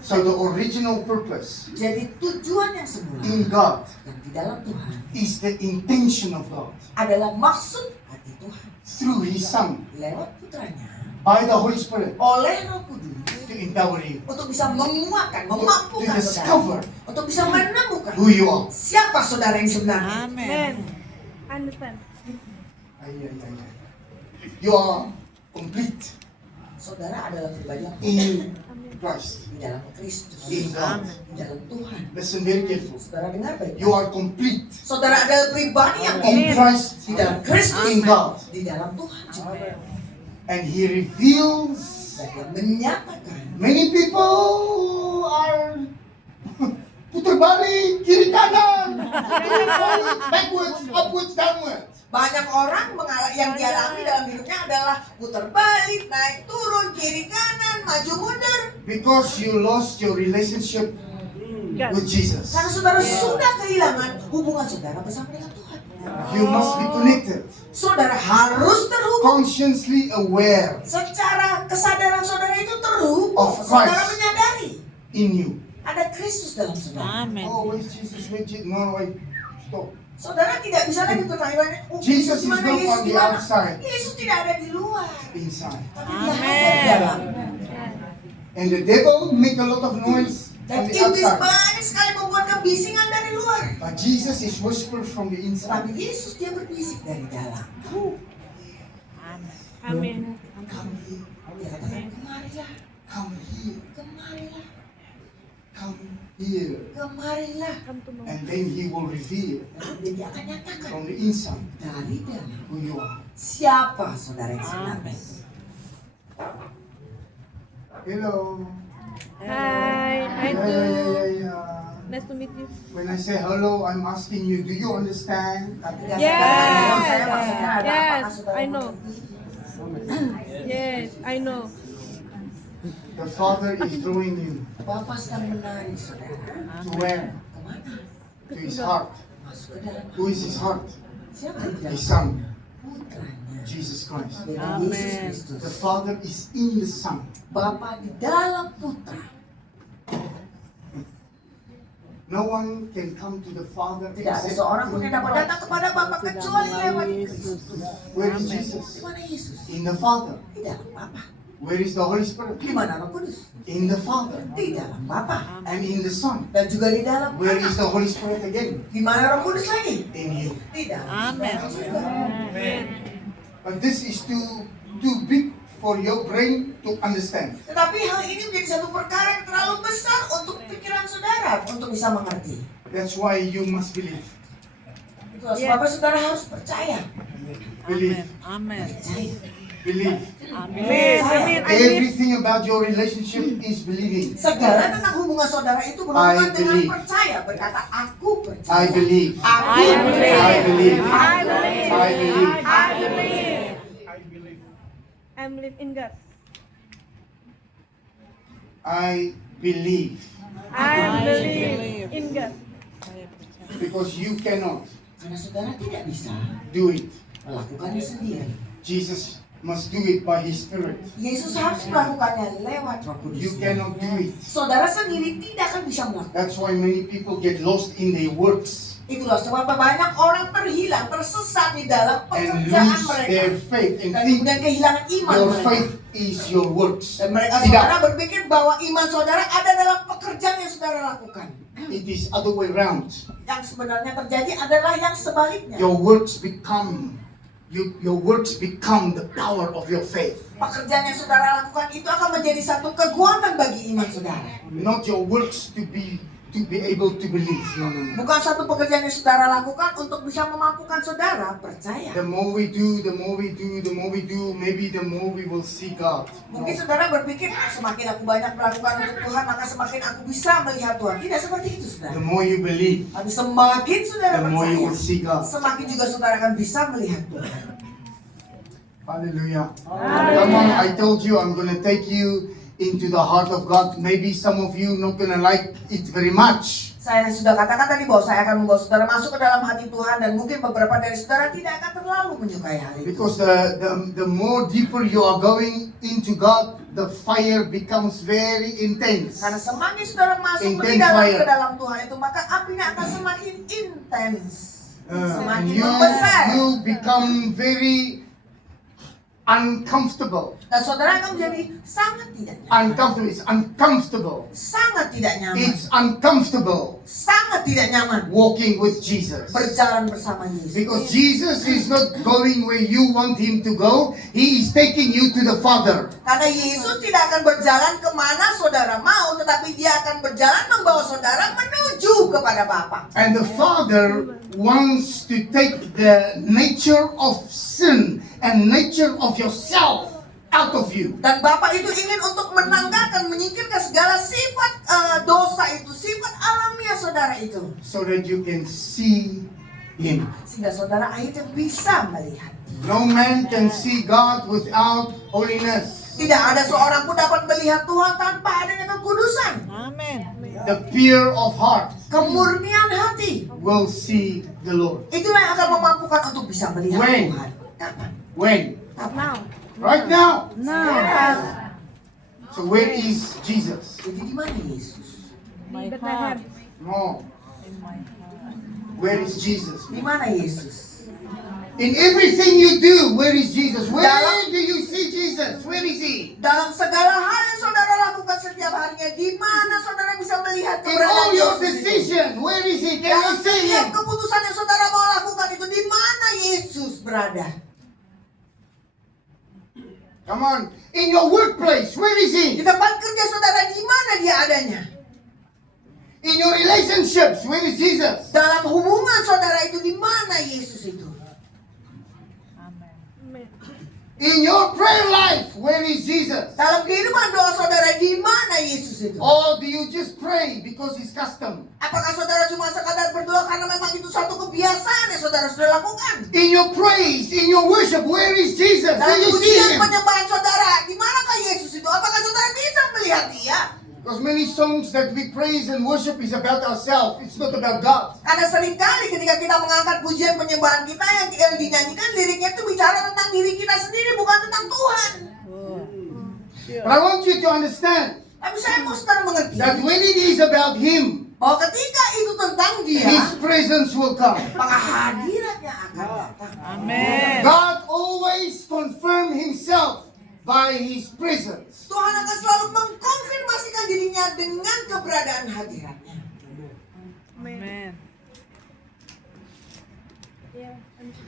So the original purpose Jadi tujuan yang semula in God yang di dalam Tuhan is the intention of God adalah maksud hati Tuhan through His Son lewat putranya by the Holy Spirit oleh Roh Kudus to empower you, untuk bisa menguatkan, to memampukan discover saudara, untuk bisa menemukan who you are. siapa saudara yang sebenarnya. Amen. Understand. You are complete Saudara adalah pribadi yang in Christ, di dalam Kristus, in God. di dalam Tuhan. Listen very careful. Saudara dengar baik. You are complete Saudara adalah pribadi yang in Christ, di dalam Kristus, in God. di dalam Tuhan juga. And He reveals. Dan Dia menyatakan. Many people are putar balik, kiri kanan, putar balik, backwards, upwards, downwards. Banyak orang yang dialami dalam hidupnya adalah putar balik, naik turun, kiri kanan, maju mundur. Because you lost your relationship with Jesus. Karena saudara sudah kehilangan hubungan saudara bersama dengan Tuhan. You must be connected, Saudara harus terhubung. consciously aware Secara kesadaran saudara itu terhubung. Of Saudara Christ. menyadari in you. ada Kristus dalam saudara. Amen. Oh, where's Jesus? Where's Jesus? No, wait, stop. Saudara tidak bisa lagi bertanya, oh, Jesus is di mana, not Yesus on di the mana? outside, Yesus tidak ada di luar, inside. tapi Dia ada di dalam. And the devil make a lot of noise Dan on the iblis outside. banyak sekali membuat kebisingan dari luar. But Jesus is whispered from the inside. Tapi Yesus Dia berbisik dari dalam. Amin. Come here, Dia katakan, kemarilah, come here, kemarilah, come here. kemarilah. Come to know. And then He will reveal Dan Dia akan nyatakan from the inside dari dalam who you are. siapa saudara yang sebenarnya. Hello. Hi. Hi to. Hey, Nice to meet you. when I say hello, I'm asking you, do you understand? Yes, I know. Yes, I know. The Father is drawing you Bapa sedang menarik saudara. to where? Kemana? To His heart. Masuk ke dalam. Who is His heart? Siapa yang di dalam? His Son, Putranya. Jesus Christ. Yaitu Amen. Yesus Kristus. The Father is in the Son. Bapa di dalam Putra. No one can come to the Father Tidak ada except seorang pun through yang dapat Christ. datang kepada Bapa kecuali lewat Kristus. Where is Di Jesus? mana Yesus? In the Father. Di dalam Bapa. Where is the Holy Spirit? Di mana Roh Kudus? In the Father. Di dalam Bapa. And in the Son. Dan juga di dalam Where is Anak. the Holy Spirit again? Di mana Roh Kudus lagi? In you. Di dalam Amen. Saudara juga. But this is too big for your brain to understand. Tetapi hal ini menjadi satu perkara yang terlalu besar untuk pikiran saudara untuk bisa mengerti. That's why you must believe. Itulah sebabnya saudara harus percaya. Believe. Amen. Percaya. Believe. Amen. Amen. Everything about your relationship is believing. Segala tentang hubungan saudara itu berhubungan I dengan believe. percaya. Berkata, aku percaya. I believe. Aku I believe. I believe. I believe. I believe. I believe. I believe in God. I believe. I believe in God. Because you cannot Karena saudara tidak bisa do it. melakukannya sendiri. Jesus must do it by His Spirit. Yesus harus melakukannya lewat Roh Kudus. You cannot do it. Saudara sendiri tidak akan bisa melakukan. That's why many people get lost in their works Itulah sebabnya banyak orang terhilang, tersesat di dalam and pekerjaan lose mereka. their faith and Dan think kemudian kehilangan iman your mereka. faith is your works. Dan mereka Tidak. saudara berpikir bahwa iman saudara ada dalam pekerjaan yang saudara lakukan. It is other way round. Yang sebenarnya terjadi adalah yang sebaliknya. Your works become the power of your faith. Pekerjaan yang saudara lakukan itu akan menjadi satu kekuatan bagi iman saudara. Not your works to be able to believe. No, no, no. Bukan satu pekerjaan yang saudara lakukan untuk bisa memampukan saudara percaya. The more we do, maybe the more we will see God. No. Mungkin saudara berpikir, semakin aku banyak melakukan untuk Tuhan, maka semakin aku bisa melihat Tuhan. Tidak seperti itu, The saudara. more you believe, Tapi semakin saudara the more you percaya, will see God. semakin juga saudara akan bisa melihat Tuhan. Hallelujah. Come on, I told you I'm going to take you into the heart of God. Maybe some of you not going to like it very much. Saya sudah katakan tadi bahwa saya akan membawa saudara masuk ke dalam hati Tuhan, dan mungkin beberapa dari saudara tidak akan terlalu menyukai hal itu. Because the more deeper you are going into God, the fire becomes very intense. Karena semakin saudara masuk Intense lebih dalam fire. ke dalam Tuhan itu, maka apinya akan semakin intens, And semakin membesar. you become very uncomfortable. Dan saudara akan menjadi sangat tidak nyaman. Uncomfortable. It's uncomfortable. Sangat tidak nyaman. It's uncomfortable Sangat tidak nyaman walking with Jesus. berjalan bersama Yesus. Because Jesus is not going where you want him to go. He is taking you to the Father. Karena Yesus tidak akan berjalan kemana saudara mau, tetapi dia akan berjalan membawa saudara menuju kepada Bapa. And the Father wants to take the nature of sin and nature of yourself out of you. Dan Bapa itu ingin untuk menanggalkan, menyingkirkan segala sifat dosa itu, sifat alamiah saudara itu, So that you can see him. sehingga saudara akhirnya bisa melihat. No man can see God without holiness. Tidak ada seorang pun dapat melihat Tuhan tanpa adanya kekudusan. The pure of heart Kemurnian hati, will see the Lord. itulah yang akan memampukan untuk bisa melihat When? Tuhan. Kapan? When? Now. Right now. Now. So where is Jesus? Jadi di mana Yesus? Bethlehem. No. Where is Jesus? Di mana Yesus? In everything you do, where is Jesus? Where do you see Jesus? Where is he? Dalam segala hal yang saudara lakukan setiap harinya, di mana saudara bisa melihat In all keberadaan your Yesus itu? decision, where is he? Can Dalam you see setiap him? keputusan yang saudara mau lakukan itu, di mana Yesus berada? Come on. In your workplace, where is Di he? tempat kerja saudara, di mana dia adanya? In your relationships, where is Jesus? Dalam hubungan saudara itu, di mana Yesus itu? In your prayer life, where is Jesus? Dalam kehidupan doa saudara, di mana Yesus itu? Or do you just pray because it's custom? Apakah saudara cuma sekadar berdoa karena memang itu satu kebiasaan yang saudara sudah lakukan? In your praise, in your worship, where is Jesus? Do Dalam you see pujian him? penyembahan saudara, di manakah Yesus itu? Apakah saudara bisa melihat dia? Because many songs that we praise and worship is about ourselves. It's not about God. Karena seringkali ketika kita mengangkat pujian penyembahan kita yang dinyanyikan, liriknya itu bicara tentang diri kita sendiri, bukan tentang Tuhan. But I want you to understand Tapi saya mau saudara mengerti that when it is about him, bahwa ketika itu tentang dia, his presence will come. maka hadiratnya akan datang. Amen. God always confirm himself by his presence. Tuhan akan selalu mengkonfirmasikan dirinya dengan keberadaan hadiratnya. Amen.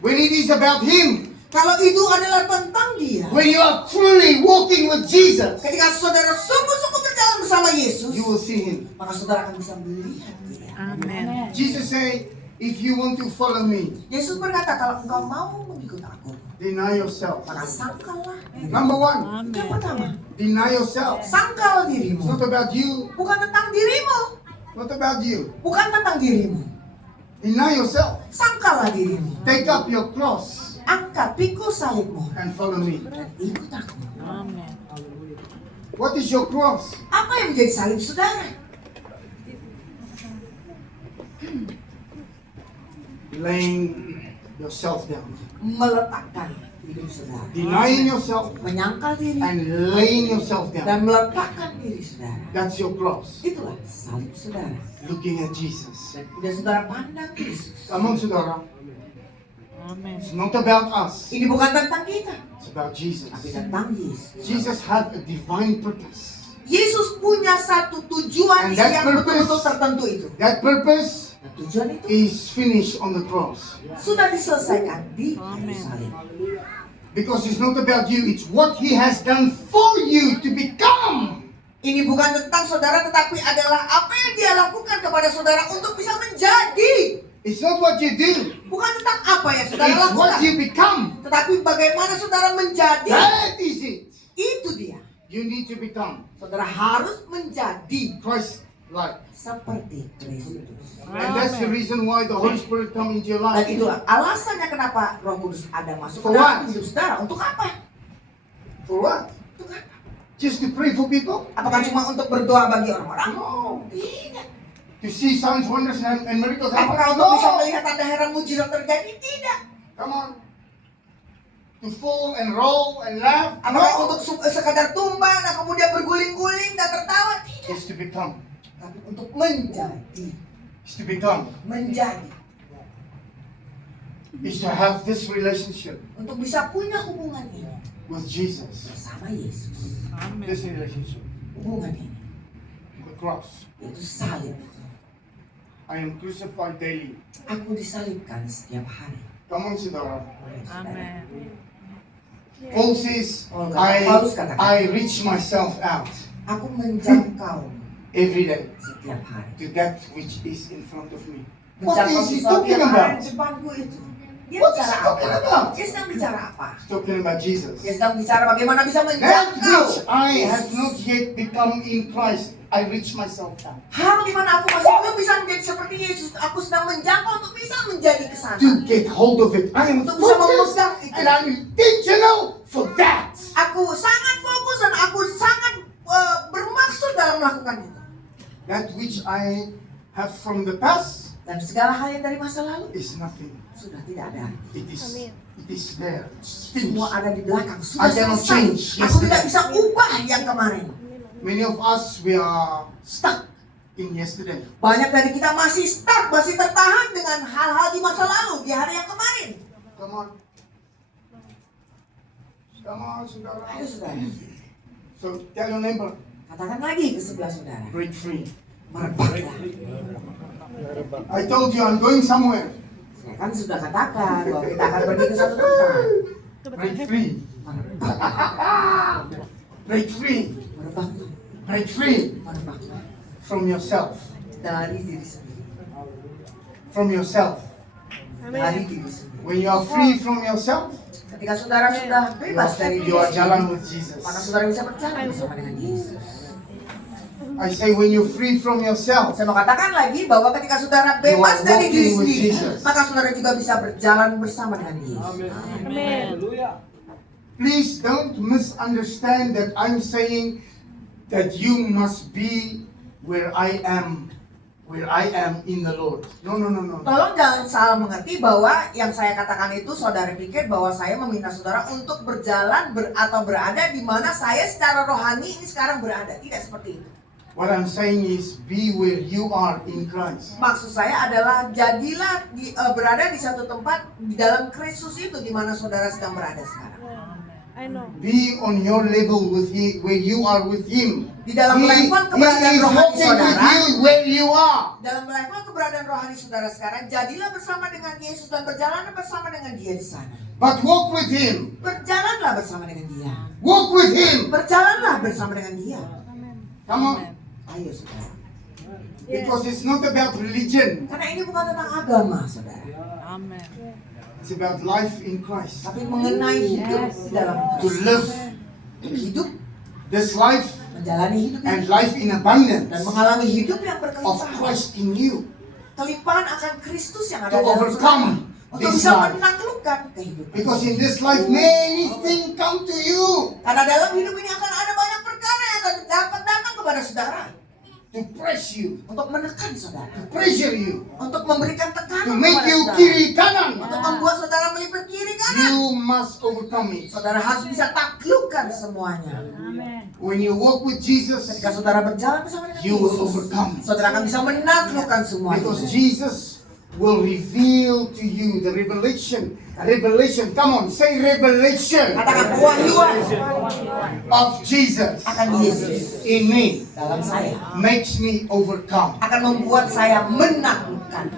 When it is about him, Kalau itu adalah tentang dia, when you are truly walking with Jesus, ketika saudara sungguh-sungguh berjalan bersama Yesus, you will see him. maka saudara akan bisa melihat dia. Amen. Jesus say, if you want to follow me, Yesus berkata, kalau engkau mau mengikut aku, deny yourself. maka sangkallah dirimu. Number one, Yang pertama, deny yourself. sangkal It's dirimu. not about you, Bukan tentang dirimu. not about you. Bukan tentang dirimu. Deny yourself. Sangkallah dirimu. Take up your cross Angkat pikul salibmu and follow me. dan ikut aku. Amen. What is your cross? Apa yang menjadi salib saudara? Laying yourself down. Meletakkan hidup saudara. Denying yourself Menyangkal diri and laying yourself down. dan meletakkan diri saudara. That's your cross. Itulah salib saudara. Looking at Jesus. Dan kemudian saudara pandang Yesus. Come on, saudara. Amen. It's not about us. Ini bukan tentang kita, It's about Jesus. tapi tentang Yesus. Jesus had a divine purpose. Yesus punya satu tujuan And that yang purpose- betul-betul tertentu itu. That purpose Dan tujuan itu is finished on the cross. sudah diselesaikan di kayu Amen. salib. Because it's not about you, it's what He has done for you to become. Ini bukan tentang saudara, tetapi adalah apa yang dia lakukan kepada saudara untuk bisa menjadi. It's not what you do, Bukan tentang apa yang saudara it's what lakukan, you become. tetapi bagaimana saudara menjadi. That is it. Itu dia. You need to become Saudara harus menjadi Christ-like. seperti Kristus. And that's the reason why the Holy Spirit come into your Dan life. itulah alasannya kenapa Roh Kudus ada masuk For ke dalam what? hidup saudara. Untuk apa? For what? Untuk apa? Just to pray for people? Apakah cuma untuk berdoa bagi orang-orang? No. Tidak. To see signs, wonders, and miracles happen? Apakah untuk bisa No. melihat tanda heran mujizat terjadi? Tidak. Come on. to fall and roll and laugh. Apakah No. untuk sekadar tumbang dan kemudian berguling-guling dan tertawa? Tidak. It's to become. Tapi untuk menjadi. It's to become. Menjadi. Is to have this relationship Untuk bisa punya hubungan ini with Jesus. bersama Yesus. This relationship. Hubungan ini. The cross. Yaitu salib. I am crucified daily. Aku disalibkan setiap hari. Come on, saudara. Amen. Paul says, Paulus katakan, I reach myself out aku menjangkau every day setiap hari. to that which is in front of me. What Menjangkau is he sesuatu talking yang ada about? di depanku itu. Dia What is bicara he talking apa? about? Dia sedang bicara apa? He's talking about Jesus. Dia sedang bicara bagaimana bisa That menjangkau. which I Yes. have not yet become in Christ, I reach myself out. Hal di mana aku masih belum bisa menjadi seperti Yesus, aku sedang menjangkau untuk bisa menjadi ke sana. To get hold of it, I am Untuk bisa focused memegang itu. and I'm intentional for that. Aku sangat fokus dan aku sangat bermaksud dalam melakukan itu. That which I have from the past Dan segala hal yang dari masa lalu is nothing. sudah tidak ada. It is Amen. there. It's Semua finished. ada di belakang. I Sudah cannot selesai. change Aku yesterday. tidak bisa ubah yang kemarin. Many of us, we are stuck in yesterday. Banyak dari kita masih stuck, masih tertahan dengan hal-hal di masa lalu, di hari yang kemarin. Come on. Come on, saudara. Ayo saudara, So tell your neighbor, katakan lagi ke sebelah saudara. break free. Merebaklah. I told you I'm going somewhere. Saya kan sudah katakan bahwa kita akan pergi ke satu tempat. Break free. Break free. Merebaklah. Break free Merebaklah. from yourself. Dari diri sendiri. From yourself. Dari Amen. diri sendiri. When you are free from yourself, Ketika saudara sudah bebas dari you diri are jalan sendiri, with Jesus. maka saudara bisa berjalan bersama dengan Yesus. I say when you're free from yourself, Saya mau katakan lagi bahwa ketika saudara bebas You are dari diri walking with sendiri, Jesus. maka saudara juga bisa berjalan bersama dengan Yesus. Amen. please don't misunderstand that I'm saying that you must be where I am in the Lord. No. Tolong jangan salah mengerti bahwa yang saya katakan itu saudara pikir bahwa saya meminta saudara untuk berjalan atau berada di mana saya secara rohani ini sekarang berada. Tidak seperti itu. What I'm saying is be where you are in Christ. Maksud saya adalah jadilah berada di satu tempat di dalam Kristus itu di mana saudara sedang berada sekarang. I know. Be on your level with Him, where you are with Him. Di dalam level keberadaan is rohani walking with saudara. you where you are. Dalam level keberadaan rohani saudara sekarang, jadilah bersama dengan Yesus dan berjalan bersama dengan Dia di sana. But walk with Him. Berjalanlah bersama dengan Dia. Walk with Him. Berjalanlah bersama dengan Dia. Come on. Ayo saudara. Because it's not about religion. Karena ini bukan tentang agama, saudara. Amen. It's about life in Christ. Tapi mengenai hidup di dalam To Kristus. live Hidup, this life menjalani hidup and ini. life in abundance Dan mengalami hidup yang of berkelimpahan. Christ in you. Kelimpahan akan Kristus yang ada To dalam overcome saudara. Untuk this bisa life. menaklukkan kehidupan. Because in this life many things come to you Karena dalam hidup ini akan ada banyak perkara yang akan dapat datang kepada saudara. to press you, Untuk menekan saudara. to pressure you, Untuk memberikan tekanan to make kepada you saudara. kiri kanan. Untuk membuat saudara melipir kiri kanan. You must overcome it. Saudara harus bisa taklukkan semuanya. Amen. When you walk with Jesus, Ketika saudara berjalan bersama dengan you will Yesus, overcome. saudara akan bisa menaklukkan semuanya. Because Jesus will reveal to you the revelation. Come on, say revelation Katakan kewahyuan of Jesus akan Yesus in me dalam saya makes me overcome. akan membuat saya menaklukkan.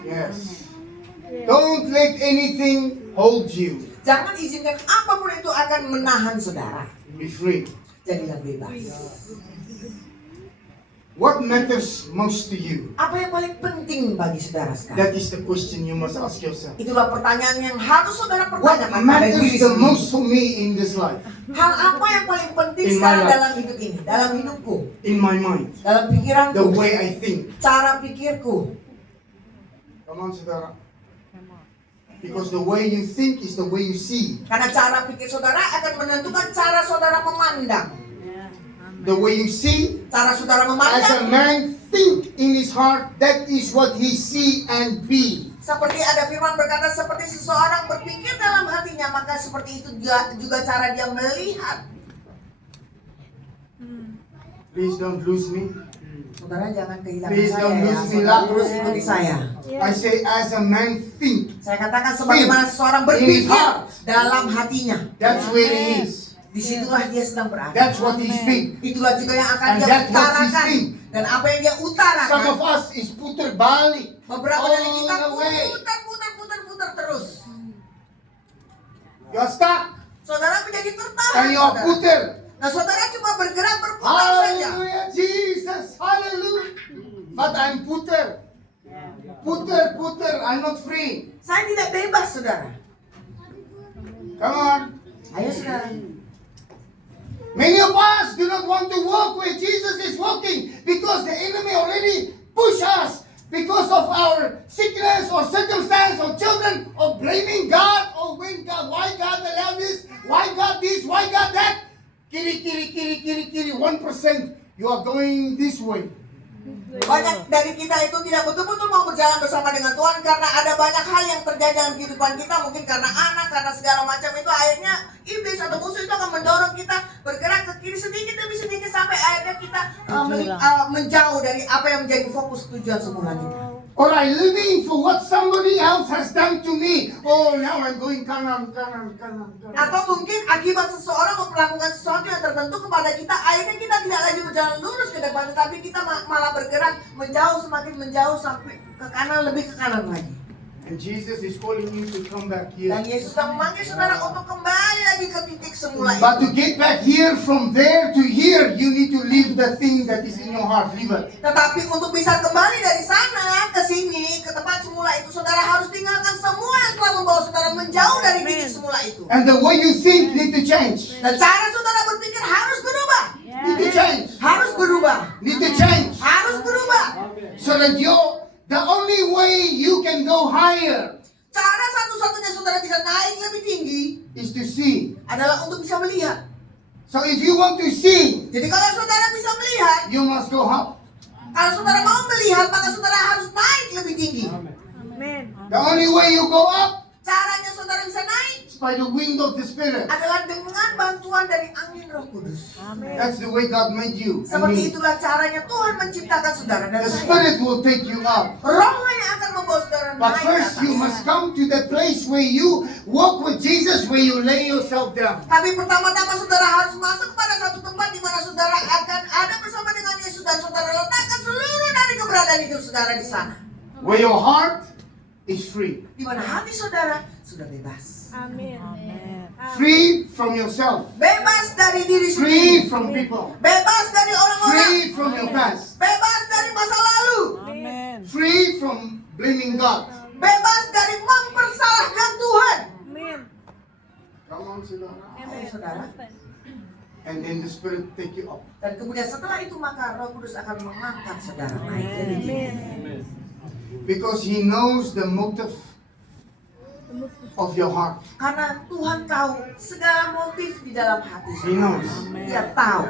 Yes. Don't let anything hold you. Jangan izinkan apapun itu akan menahan saudara. Be free. Jadilah bebas. What matters most to you? Apa yang paling penting bagi saudara sekarang? That is the question you must ask yourself. Itulah pertanyaan yang harus saudara What pertanyakan pada diri matters the sendiri. most for me in this life? Hal apa yang paling penting In my sekarang life. dalam hidup ini? Dalam hidupku, In my mind, dalam the pikiranku, way I think. cara pikirku. Come on, saudara. Because the way you think is the way you see. Karena cara pikir saudara akan menentukan cara saudara memandang. Yeah. The way you see, Cara saudara as a memandang, man think in his heart, that is what he see and be. Seperti ada firman berkata, seperti seseorang berpikir dalam hatinya, maka seperti itu juga cara dia melihat. Please don't lose me. Saudara jangan kehilangan Please saya don't ya. lose me, Saudara Lord. terus ikuti saya. I say, as a man think, Saya katakan sebagaimana seseorang In his berpikir heart. dalam hatinya. that's where he is. Disitulah dia sedang berada. That's what he speak. Itulah juga yang akan And dia that's what he utarakan. think. Dan apa yang dia Some utarakan, of us is puter balik. beberapa dari kita all the way. putar terus. You are stuck Saudara menjadi tertahan. and you are saudara. puter. Nah, saudara cuma bergerak berputar saja. Hallelujah, Jesus, hallelujah. But I'm puter. Puter, I'm not free. Saya tidak bebas, saudara. Come on. Ayo, saudara. Many of us do not want to walk where Jesus is walking because the enemy already push us because of our sickness or circumstance or children or blaming God or when God, why God allowed this, why God this, why God that. Kiri, 1%, you are going this way. Banyak dari kita itu tidak betul-betul mau berjalan bersama dengan Tuhan karena ada banyak hal yang terjadi dalam kehidupan kita, mungkin karena anak, karena segala macam itu. Akhirnya iblis atau musuh itu akan mendorong kita bergerak ke kiri sedikit demi sedikit sampai akhirnya kita menjauh dari apa yang menjadi fokus tujuan semula kita. Or I living for what somebody else has done to me. Oh, now I'm going kanan. Atau mungkin akibat seseorang melakukan sesuatu yang tertentu kepada kita, akhirnya kita tidak lagi berjalan lurus ke depan, tetapi kita malah bergerak menjauh, semakin menjauh sampai ke kanan, lebih ke kanan lagi. And Jesus is calling you to come back here. Dan Yesus sedang memanggil saudara untuk kembali lagi ke titik semula But itu. to get back here, from there to here, you need to leave the thing that is in your heart. Leave it. Tetapi untuk bisa kembali dari sana ke sini, ke tempat semula itu, saudara harus tinggalkan semua yang telah membawa saudara menjauh dari titik semula itu. And the way you think need to change. Dan cara saudara berpikir harus berubah. Need to change. Harus berubah. Need to change. Harus berubah. So that the only way you can go higher Cara satu-satunya saudara bisa naik lebih tinggi is to see. adalah untuk bisa melihat. So if you want to see, Jadi kalau saudara bisa melihat, you must go up. kalau saudara mau melihat, maka saudara harus naik lebih tinggi. Amen. The only way you go up Caranya saudara bisa naik is by the wind of the Spirit. adalah dengan bantuan dari angin Roh Kudus. Amen. That's the way God made you and Seperti me. itulah caranya Tuhan menciptakan saudara dan The saya. Spirit will take you up. Rohnya yang akan membawa saudara But naik ke first atas. you must come to the place where you walk with Jesus, where you lay yourself down. Tapi pertama-tama saudara harus masuk pada satu tempat di mana saudara akan ada bersama dengan Yesus dan saudara letakkan seluruh dari keberadaan hidup saudara di sana. Where your heart is free. Di mana hati saudara sudah bebas. Amen. Free from yourself. Bebas dari diri sendiri. Free from people. Bebas dari orang-orang. Free from your past. Bebas dari masa lalu. Amen. Free from blaming God. Bebas dari mempersalahkan Tuhan. Amen. Come on, Silah. Ayo saudara. And then the Spirit take you up. Dan kemudian setelah itu maka Roh Kudus akan mengangkat saudara naik lebih tinggi. Amen. Because He knows the motive of your heart. Karena Tuhan tahu segala motif di dalam hati He saudara. knows. Dia tahu.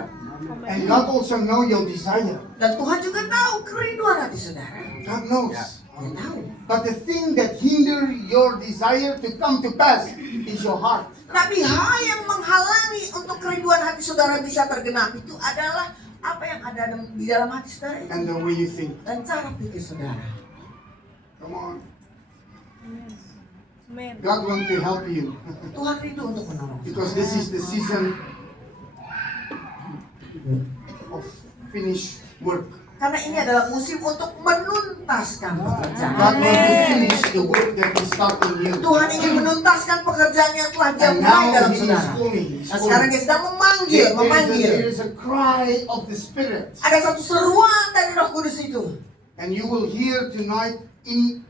And God also know your desire. Dan Tuhan juga tahu kerinduan hati saudara. God knows. Dia tahu. But the thing that hinder your desire to come to pass is your heart. Tapi hal yang menghalangi untuk kerinduan hati saudara bisa tergenapi itu adalah apa yang ada di dalam hati saudara itu. And the way you think. Dan cara pikir saudara. Come on. Amen. God wants to help you. Tuhan rindu untuk menolong. Because this is the season of finished work. Karena ini adalah musim untuk menuntaskan pekerjaan. God wants to finish the work that He started in you. Tuhan ingin menuntaskan pekerjaan yang telah Dia And mulai now dalam He is saudara. calling. He's Nah, sekarang calling. Dia sedang memanggil. There is a cry of the Spirit. Ada satu seruan dari Roh Kudus itu. And you will hear tonight in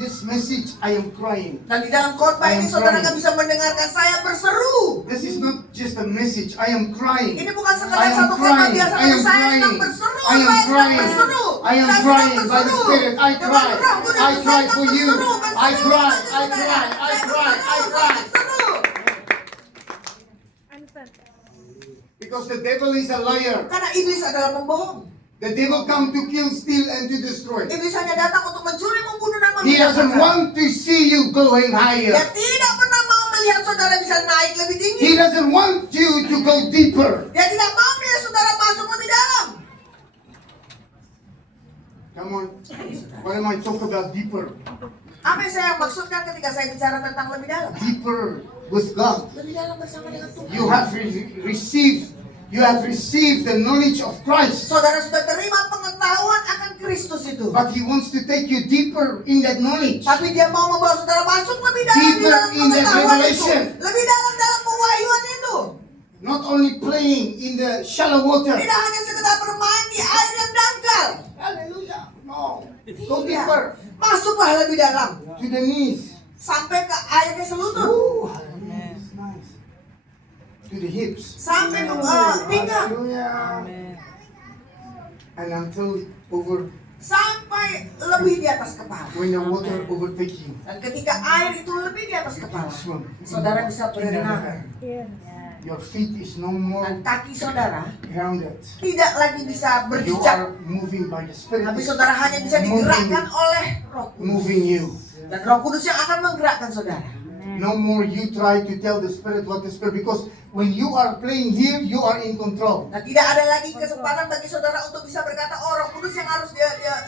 this message, I am crying. Dan di dalam khotbah ini saudara akan bisa mendengarkan saya berseru. This is not just a message, I am crying. Ini bukan I sekedar am satu khotbah crying. biasa, I tapi am saya sedang crying. berseru. I am Saya sedang crying. berseru. I am Saya sedang crying by the berseru. Spirit. I Dengan cry. Roh Kudus, I saya cry sedang for you. berseru, I berseru cry. bagi I saudara. cry. I Saya cry. I berseru, cry. berseru. Understand? Because the devil is a liar. Karena iblis adalah pembohong. The devil come to kill, steal, and to destroy. Iblis hanya datang untuk mencuri, membunuh, dan He doesn't membinasakan. want to see you going Dia higher. tidak pernah mau melihat saudara bisa naik lebih tinggi. He doesn't want you to go deeper. Dia tidak mau melihat saudara masuk lebih dalam. Come on. What am I talking about deeper? Apa yang saya maksudkan ketika saya bicara tentang lebih dalam? Deeper with God. Lebih dalam bersama dengan Tuhan. You have received the knowledge of Christ. Saudara sudah terima pengetahuan akan Kristus itu. But He wants to take you deeper in that knowledge. Tapi dia mau membawa saudara masuk lebih dalam di Deeper dalam in that pengetahuan itu. revelation. Lebih dalam dalam pewahyuan itu. Not only playing in the shallow water. Tidak hanya sekedar bermain di air yang dangkal. Hallelujah. No. Go Iya. deeper. Masuklah lebih dalam. To the knees. Sampai ke airnya selutut. Ooh, hallelujah. Nice. To the hips. Sampai ke pinggang. Hallelujah. And until over Sampai lebih di atas kepala. when the water overtake you. Dan ketika air itu lebih di atas You can kepala, swim. saudara bisa In the berenang. river. Yes. Your feet is no more Dan kaki saudara grounded. tidak lagi bisa You berjejak. are moving by the Spirit. Tapi saudara hanya bisa digerakkan oleh Roh Kudus. Moving you. Dan Roh Kudus yang akan menggerakkan saudara. No more you try to tell the Spirit what the Spirit, because when you are playing here, you are in control. Nah, tidak ada lagi kesempatan bagi saudara untuk bisa berkata, oh Roh Kudus yang harus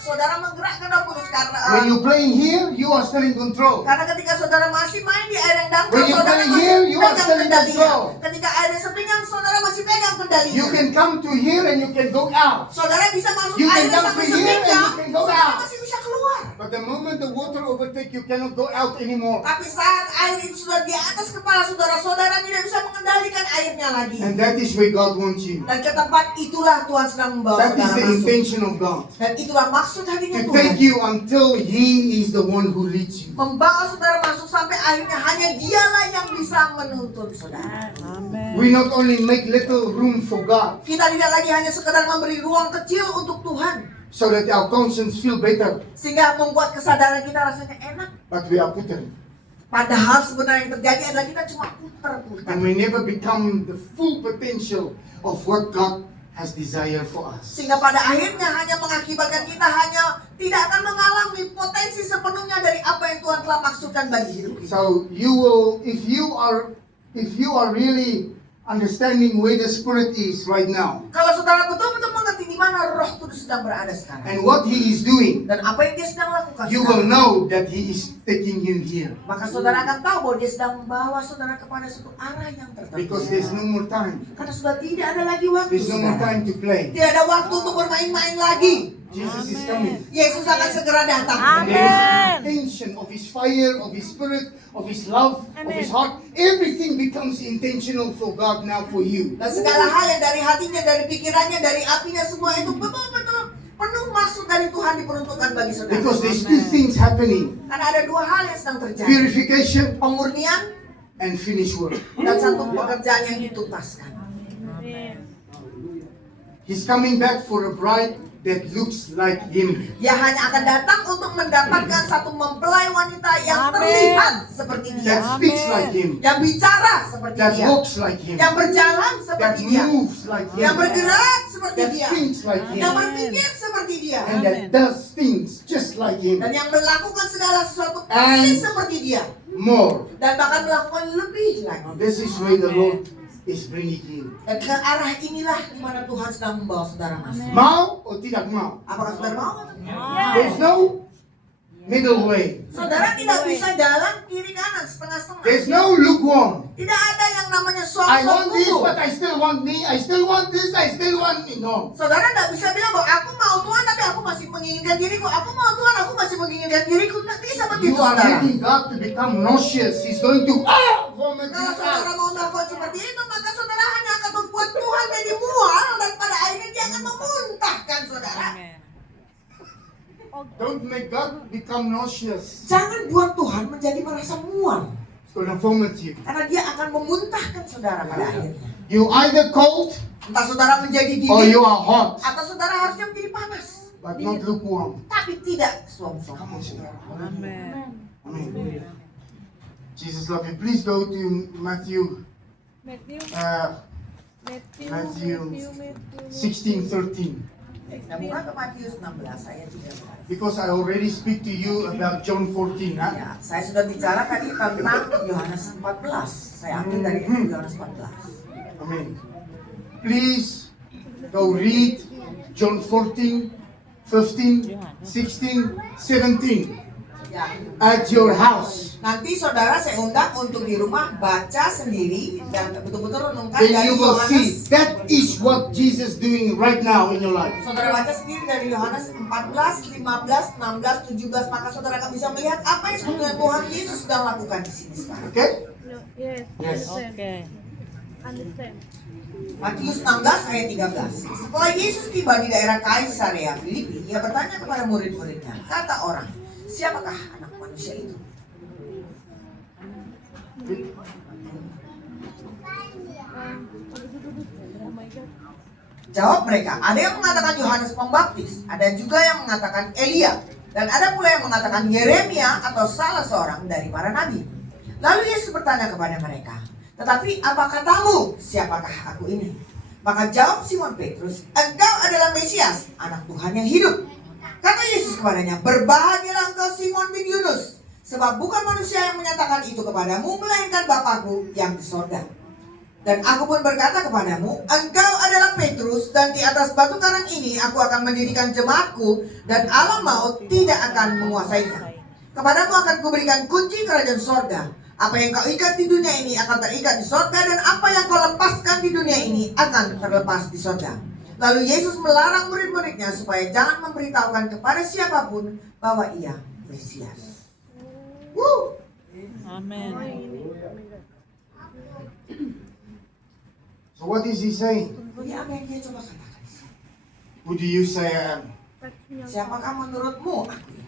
saudara menggerakkan Roh Kudus karena When you playing here, you are still in control. karena ketika saudara masih main di air yang dangkal, When you saudara play masih here, you are pegang still in kendalinya. control. Ketika airnya sepinggang, saudara masih pegang kendalinya. You can come to here and you can go out. Saudara bisa masuk You can air come sampai to here and sepinggang, you can go saudara out. masih bisa keluar. But the moment the water overtake you, cannot go out anymore. Tapi saat air itu sudah di atas kepala saudara, saudara tidak bisa mengendalikan airnya lagi. And that is where God wants you. Dan ke tempat itulah Tuhan sedang membawa That is saudara the masuk. intention of God. Dan itulah maksud hatinya To Tuhan. take you until He is the one who leads you. Membawa saudara masuk sampai akhirnya hanya dialah yang bisa menuntun saudara. Amen. We not only make little room for God Kita tidak lagi hanya sekedar memberi ruang kecil untuk Tuhan. so that our conscience feel better, Sehingga membuat kesadaran kita rasanya enak. but we are putting. Padahal sebenarnya yang terjadi adalah kita cuma putar-putar. And we never become the full potential of what God has desired for us. Sehingga pada akhirnya hanya mengakibatkan kita hanya tidak akan mengalami potensi sepenuhnya dari apa yang Tuhan telah maksudkan bagi hidup kita. So you will, if you are really understanding where the Spirit is right now Kalau saudara betul-betul mengerti di mana Roh Kudus sedang berada sekarang and what He is doing, dan apa yang dia sedang lakukan you will sekarang, know that He is taking you here, maka saudara akan tahu bahwa dia sedang membawa saudara kepada suatu arah yang tertentu. because there's no more time. Karena sudah tidak ada lagi waktu. There's no more saudara. time to play. Tidak ada waktu untuk bermain-main lagi. Jesus is coming. Yesus akan segera datang. And there is Amen. an intention of His fire, of His Spirit, of His love, of His heart. Everything becomes intentional for God now for you. Dan segala hal yang dari hatinya, dari pikirannya, dari apinya semua itu betul-betul penuh maksud dari Tuhan diperuntukkan bagi saudara. Because there's two things happening. Karena ada dua hal yang sedang terjadi. Purification Pemurnian and finish work. dan satu pekerjaan yang dituntaskan. Amen. He's coming back for a bride that looks like Him. Dia hanya akan datang untuk mendapatkan satu mempelai wanita yang Amen. terlihat seperti dia. That speaks like Him. Yang bicara seperti That dia. walks like Him. Yang berjalan That seperti dia. moves like Yang Him. bergerak seperti That dia. thinks like Yang Him. berpikir seperti dia. And that does things just like Him. Dan yang melakukan segala sesuatu And- persis seperti dia. More. Dan bahkan melakukan lebih lagi. This is where the Lord is bringing you. Dan ke arah inilah di mana Tuhan sedang membawa saudara masuk. Mau atau tidak mau? Apakah saudara mau? There's no middle way. Saudara tidak bisa jalan kiri kanan setengah-setengah. There's no lukewarm. Tidak ada yang namanya I sok-sok want this, kuku. but I still want me. I still want this. I still want me. No. Saudara tidak bisa bilang bahwa aku mau Tuhan tapi aku masih menginginkan diriku. Aku mau Tuhan, aku masih menginginkan diriku. Tidak bisa You begitu are saudara. making God to become nauseous. He's going to vomit Kalau you saudara out. mau melakukan seperti itu, maka saudara hanya akan membuat Tuhan jadi mual dan pada akhirnya dia akan memuntahkan saudara. Don't make God become nauseous. Jangan buat Tuhan menjadi merasa mual. It's going to vomit you. Karena dia akan memuntahkan saudara pada akhirnya. You either cold Entah saudara menjadi or dingin you are hot, atau saudara harusnya menjadi panas. but not lukewarm. Tapi tidak suam-suam. Come on, saudara. Amen. Amen. Jesus love you. Please go to Matthew Matthew, uh, Matthew, Matthew Matthew, Matthew. 16:13. Nah, buka ke Matius 16 ayat 13. Because I already speak to you about John 14. Huh? Ya, saya sudah bicara tadi tentang Yohanes 14. Saya ambil dari Yohanes 14. Amen. Please go read John 14, 15, 16, 17 Ya. at your house. Nanti saudara saya undang untuk di rumah baca sendiri dan betul-betul renungkan Then dari you will see Yohanes. that is what Jesus doing right now in your life. Saudara baca sendiri dari Yohanes 14, 15, 16, 17, maka saudara akan bisa melihat apa yang sebenarnya Tuhan Yesus sedang lakukan di sini sekarang. Okay? No, yes. Yes. Understand. Okay. Understand. Matius 16 ayat 13. Setelah Yesus tiba di daerah Kaisarea Filipi, ia bertanya kepada murid-muridnya, kata orang, siapakah anak manusia itu? Oh my God. Jawab mereka, ada yang mengatakan Yohanes Pembaptis, ada juga yang mengatakan Elia, dan ada pula yang mengatakan Yeremia atau salah seorang dari para nabi. Lalu Yesus bertanya kepada mereka, tetapi apa katamu, siapakah aku ini? Maka jawab Simon Petrus, engkau adalah Mesias, anak Tuhan yang hidup. Kata Yesus kepadanya, berbahagialah engkau Simon bin Yunus, sebab bukan manusia yang menyatakan itu kepadamu, melainkan Bapakku yang di sorga. Dan aku pun berkata kepadamu, engkau adalah Petrus, dan di atas batu karang ini aku akan mendirikan jemaatku, dan alam maut tidak akan menguasainya. Kepadamu akan kuberikan kunci kerajaan sorga. Apa yang kau ikat di dunia ini akan terikat di sorga, dan apa yang kau lepaskan di dunia ini akan terlepas di sorga. Lalu Yesus melarang murid-muridnya supaya jangan memberitahukan kepada siapapun bahwa ia Mesias. Woo! Amen. So what is he saying? Jadi apa yang dia coba katakan? Who do you say I am? Siapakah menurutmu aku ini?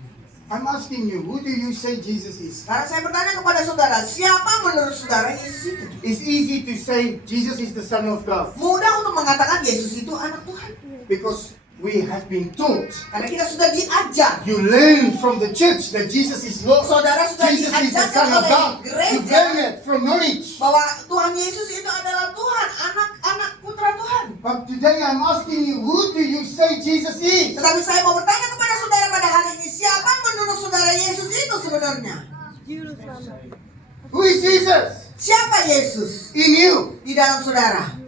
I'm asking you, who do you say Jesus is? Sekarang saya bertanya kepada saudara, siapa menurut saudara Yesus itu? It's easy to say Jesus is the Son of God Mudah untuk mengatakan Yesus itu anak Tuhan. because we have been taught. Karena kita sudah diajar. You learn from the church that Jesus is Lord. Saudara sudah Jesus is the Son diajarkan of oleh God. You gereja learn it from knowledge. bahwa Tuhan Yesus itu adalah Tuhan, anak putra Tuhan. But today I'm asking you, who do you say Jesus is? Tetapi saya mau bertanya kepada saudara pada hari ini, siapa menurut saudara Yesus itu sebenarnya? Jerusalem. Who is Jesus? Siapa Yesus In you. di dalam saudara?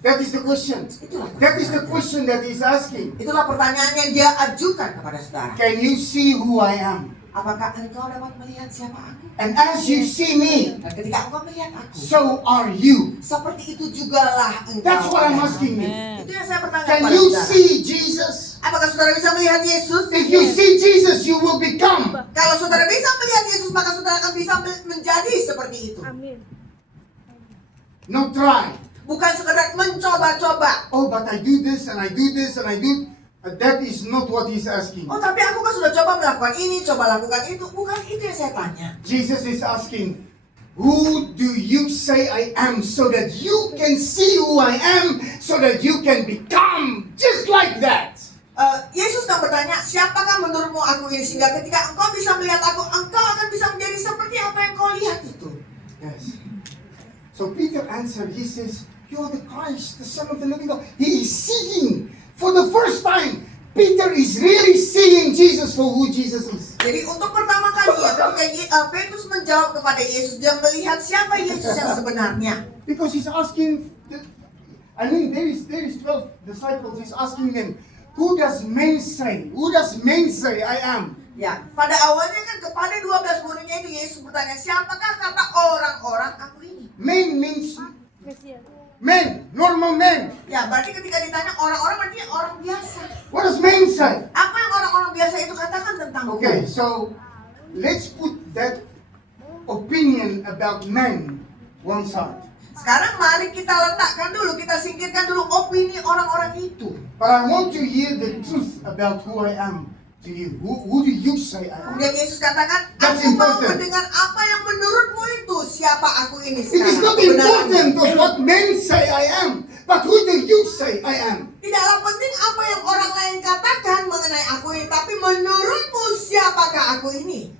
That is the question. That is the question that he's asking. Itulah pertanyaan yang dia ajukan kepada saudara. Can you see who I am? Apakah engkau dapat melihat siapa aku? And as you see me, Dan ketika engkau melihat aku, so are you. seperti itu jugalah engkau. That's what I'm adalah. asking you. Amen. Itu yang saya bertanya Can kepada you saudara. see Jesus? Apakah saudara bisa melihat Yesus? If you see Jesus, you will become. Kalau saudara bisa melihat Yesus, maka saudara akan bisa menjadi seperti itu. Amin. Not try. Bukan sekedar mencoba-coba. Oh, but I do this and I do this and I do. That is not what he's asking. Oh, tapi aku kan sudah coba melakukan ini, coba lakukan itu. Bukan itu yang saya tanya. Jesus is asking, who do you say I am so that you can see who I am, so that you can become just like that? Yesus sedang bertanya, siapakah menurutmu aku ini? Sehingga ketika engkau bisa melihat aku, engkau akan bisa menjadi seperti apa yang kau lihat itu. Yes. So Peter answered, he says, you are the Christ, the Son of the living God. He is seeing for the first time. Peter is really seeing Jesus for who Jesus is. Jadi untuk pertama kalinya ketika Petrus menjawab kepada Yesus, dia melihat siapa Yesus yang sebenarnya. Because he's asking, there is 12 disciples, he's asking them, who does men say? Who does men say I am? Ya, pada awalnya kan kepada 12 muridnya itu Yesus bertanya, siapakah kata orang-orang aku ini? Men means Mesias. men, normal men. Ya, berarti ketika ditanya orang-orang berarti orang biasa. What does men say? Apa yang orang-orang biasa itu katakan tentang Okay, so let's put that opinion about men one side. Sekarang mari kita letakkan dulu, kita singkirkan dulu opini orang-orang itu. But I want to hear the truth about who I am to you. Who do you say I am? Kemudian Yesus katakan, That's aku mau important. mendengar apa yang menurutmu itu, siapa aku ini It is sekarang. not important of what men say I am, but who do you say I am? Tidaklah penting apa yang orang lain katakan mengenai aku ini, tapi menurutmu siapakah aku ini?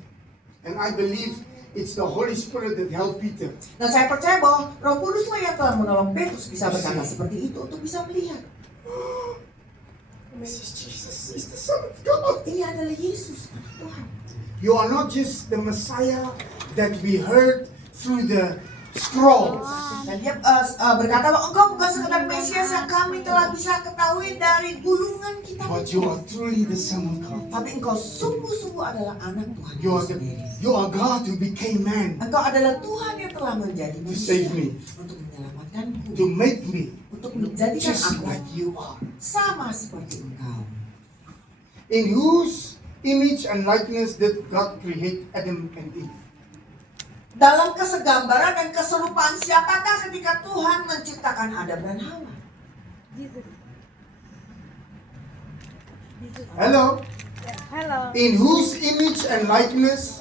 And I believe it's the Holy Spirit that helped Peter. Dan saya percaya bahwa Roh Kuduslah yang telah menolong Petrus bisa berkata seperti itu untuk bisa melihat. This is Jesus. He's the Son of God. Dia adalah Yesus, Tuhan. You are not just the Messiah that we heard through the scrolls. Dan dia berkata bahwa engkau bukan sekadar Mesias yang kami telah bisa ketahui dari gulungan kita. But you are truly the Son of God. Tapi engkau sungguh-sungguh adalah anak Tuhan sendiri. You are God who became man Engkau adalah Tuhan yang telah menjadi to save manusia me, untuk menyelamatkanku, to make me untuk menjadikan just aku like you are. sama seperti engkau. In whose image and likeness did God create Adam and Eve? Dalam kesegambaran dan keserupaan siapakah ketika Tuhan menciptakan Adam dan Hawa? Jesus. Jesus. Hello? Hello. In whose image and likeness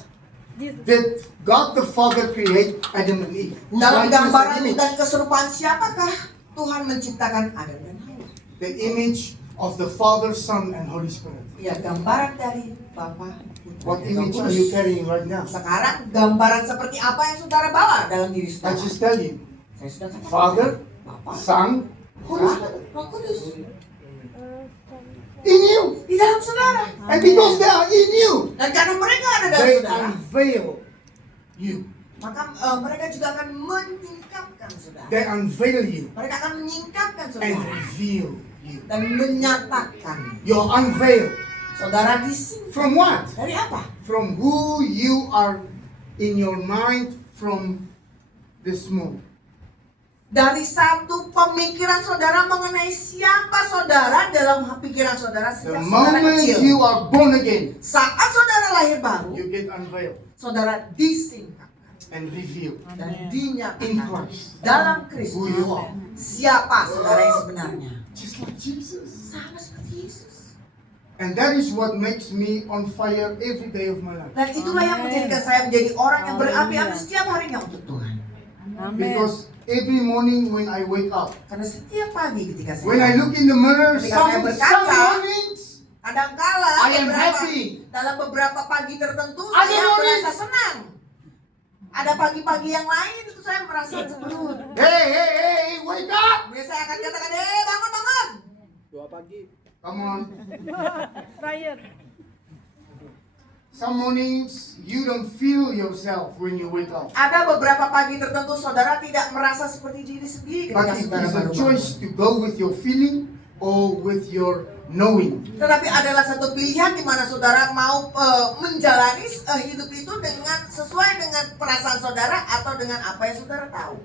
Jesus. did God the Father create Adam and Eve? Whose Dalam likeness and gambaran image? dan keserupaan siapakah Tuhan menciptakan Adam dan Hawa? The image of the Father, Son, and Holy Spirit. Ya, gambaran dari Bapa. What Putra, dan image Roh are you Kudus. carrying right now? Sekarang gambaran seperti apa yang saudara bawa dalam diri I saudara? just tell you, Saya sudah katakan. Father, Bapa, Son, Holy Putra, Spirit. Roh Kudus. In you. Di dalam saudara. And because they are in you, Dan karena mereka ada dalam they saudara, unveil you. maka mereka juga akan menyingkapkan saudara. They unveil you Mereka akan menyingkapkan and saudara reveal you. dan menyatakan. You're unveiled. Saudara disingkap From what? dari apa? From who you are in your mind from this moment. Dari satu pemikiran saudara mengenai siapa saudara dalam pikiran saudara The sejak saudara moment kecil. you are born again, Saat saudara lahir baru, you get unveiled saudara disingkapkan and revealed dan in dinyatakan Christ dalam who Kristus you are. siapa saudara yang sebenarnya. Just like Jesus. Sama seperti Yesus. And that is what makes me on fire every day of my life. Dan itulah yang menjadikan saya menjadi orang yang berapi-api setiap harinya untuk Tuhan. Because every morning when I wake up, Karena setiap pagi ketika saya when I look in the mirror, Ketika saya some berkaca, mornings, kadangkala I am happy. dalam beberapa pagi tertentu Ada saya mornings. merasa senang. Ada pagi-pagi yang lain itu saya merasa cemberut. hey, wake up! Biasa saya akan katakan, bangun. 2 pagi. Come on. Fire. Some mornings you don't feel yourself when you wake up. Ada beberapa pagi tertentu saudara tidak merasa seperti diri sendiri ketika But it saudara is a baru choice bangun. to go with your feeling or with your knowing. Tetapi adalah satu pilihan di mana saudara mau menjalani hidup itu dengan sesuai dengan perasaan saudara atau dengan apa yang saudara tahu.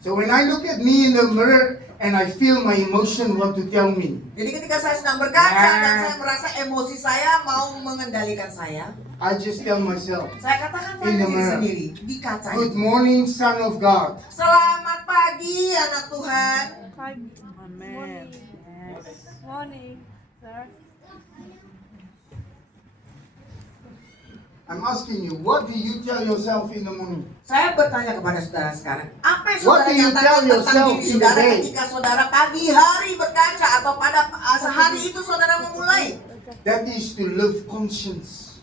So when I look at me in the mirror and I feel my emotion want to tell me, Jadi ketika saya sedang berkaca dan saya merasa emosi saya mau mengendalikan saya, I just tell myself, saya katakan pada In the diri mirror. sendiri di kaca good itu. morning, Son of God. Selamat pagi anak Tuhan. Pagi. Morning. Morning, sir. I'm asking you, what do you tell yourself in the morning? Saya bertanya kepada saudara sekarang, apa yang What saudara do you nyatakan tell tentang yourself diri in the saudara day? ketika saudara pagi hari berkaca atau pada sehari itu saudara memulai? That is to live conscience.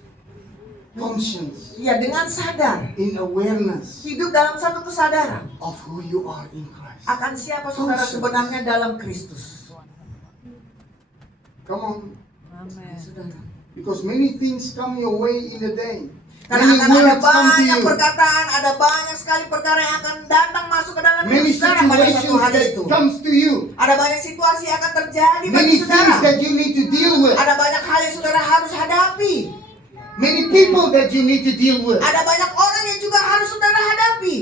Conscience. Ya, dengan sadar, In awareness hidup dalam satu kesadaran of who you are in Christ. akan siapa saudara sebenarnya dalam Kristus. Come on. Amen. Saudara. Because many things come your way in the day. Karena Many akan ada words come to banyak you. perkataan, ada banyak sekali perkara yang akan datang masuk ke dalam Many hidup saudara pada satu situations hari that itu. comes to you. Ada banyak situasi yang akan terjadi bagi Many things saudara. that you need to deal with. Ada banyak hal yang saudara harus hadapi. Many people that you need to deal with. Ada banyak orang yang juga harus saudara hadapi.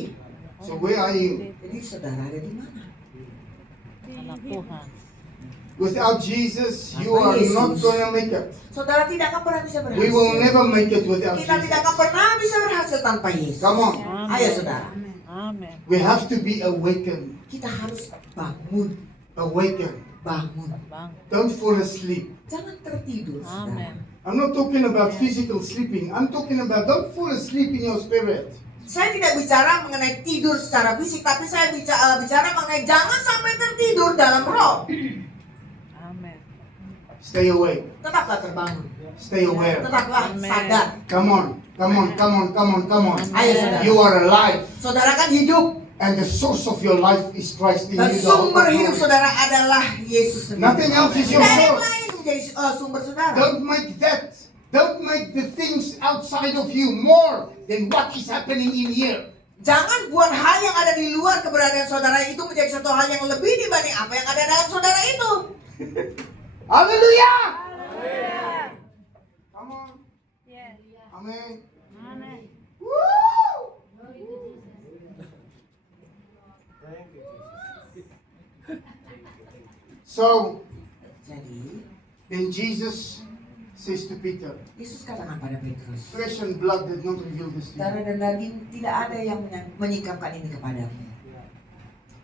So where are you? Jadi saudara ada di mana? Anak Tuhan. Without Jesus, you Tanpa are Yesus. not going to make it. Saudara tidak akan pernah bisa berhasil. We will never make it without Kita tidak Jesus. akan pernah bisa berhasil tanpa Yesus. Come on. Ayo saudara, Amen. We have to be awakened. kita harus bangun, Awaken. bangun. Bang. Don't fall asleep. Jangan tertidur, saudara. Amen. I'm not talking about physical sleeping. I'm talking about don't fall asleep in your spirit. Saya tidak bicara mengenai tidur secara fisik, tapi saya bicara mengenai jangan sampai tertidur dalam roh. Amen. Stay awake. Tetaplah terbangun, Stay aware. tetaplah Amen. sadar. Come on. Come on. Come on. Come on. Come on. Ayo saudara, You are alive. saudara kan hidup And the source of your life is Christ in dan you. the hope sumber of hidup glory. saudara adalah Yesus sendiri. Nothing else is your Tidak ada yang source. lain jadi sumber saudara. Don't make the things outside of you more than what is happening in here. Jangan buat hal yang ada di luar keberadaan saudara itu menjadi satu hal yang lebih dibanding apa yang ada dalam saudara itu. Hallelujah! Yeah. Come on. Yeah. Amen. Amen. Woo! So, Jadi, then Jesus says to Peter, Yesus katakan pada Petrus, flesh and blood did not reveal this to you. darah dan daging tidak ada yang menyingkapkan ini kepadamu.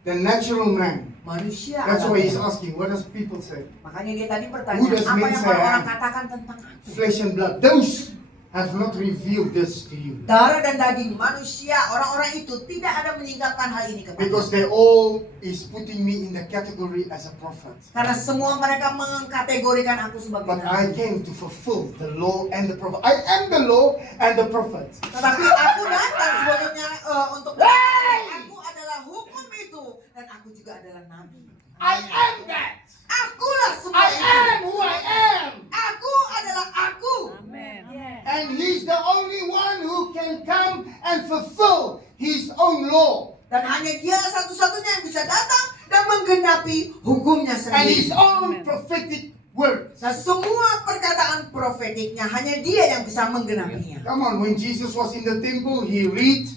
The natural man. Manusia That's why he's adalah. asking, what does people say? Makanya dia tadi Who bertanya, does apa men yang say I orang am? katakan tentang aku? Flesh and blood. Those have not revealed this to you. Darah dan daging manusia, orang-orang itu tidak ada menyingkapkan hal ini kepadamu. Because they all is putting me in the category as a prophet. Karena semua mereka mengkategorikan aku sebagai But I nabi. came to fulfill the law and the prophet. I am the law and the prophet. Tetapi aku datang sebetulnya untuk aku adalah hukum itu dan aku juga adalah nabi. I am that. Akulah semua I itu. am who I am. Aku adalah aku. Amen. Yeah. And he's the only one who can come and fulfill his own law Dan hanya dia satu-satunya yang bisa datang dan menggenapi hukumnya and his sendiri. own prophetic words. Dan semua perkataan profetiknya hanya dia yang bisa menggenapinya. Come on, when Jesus was in the temple, he read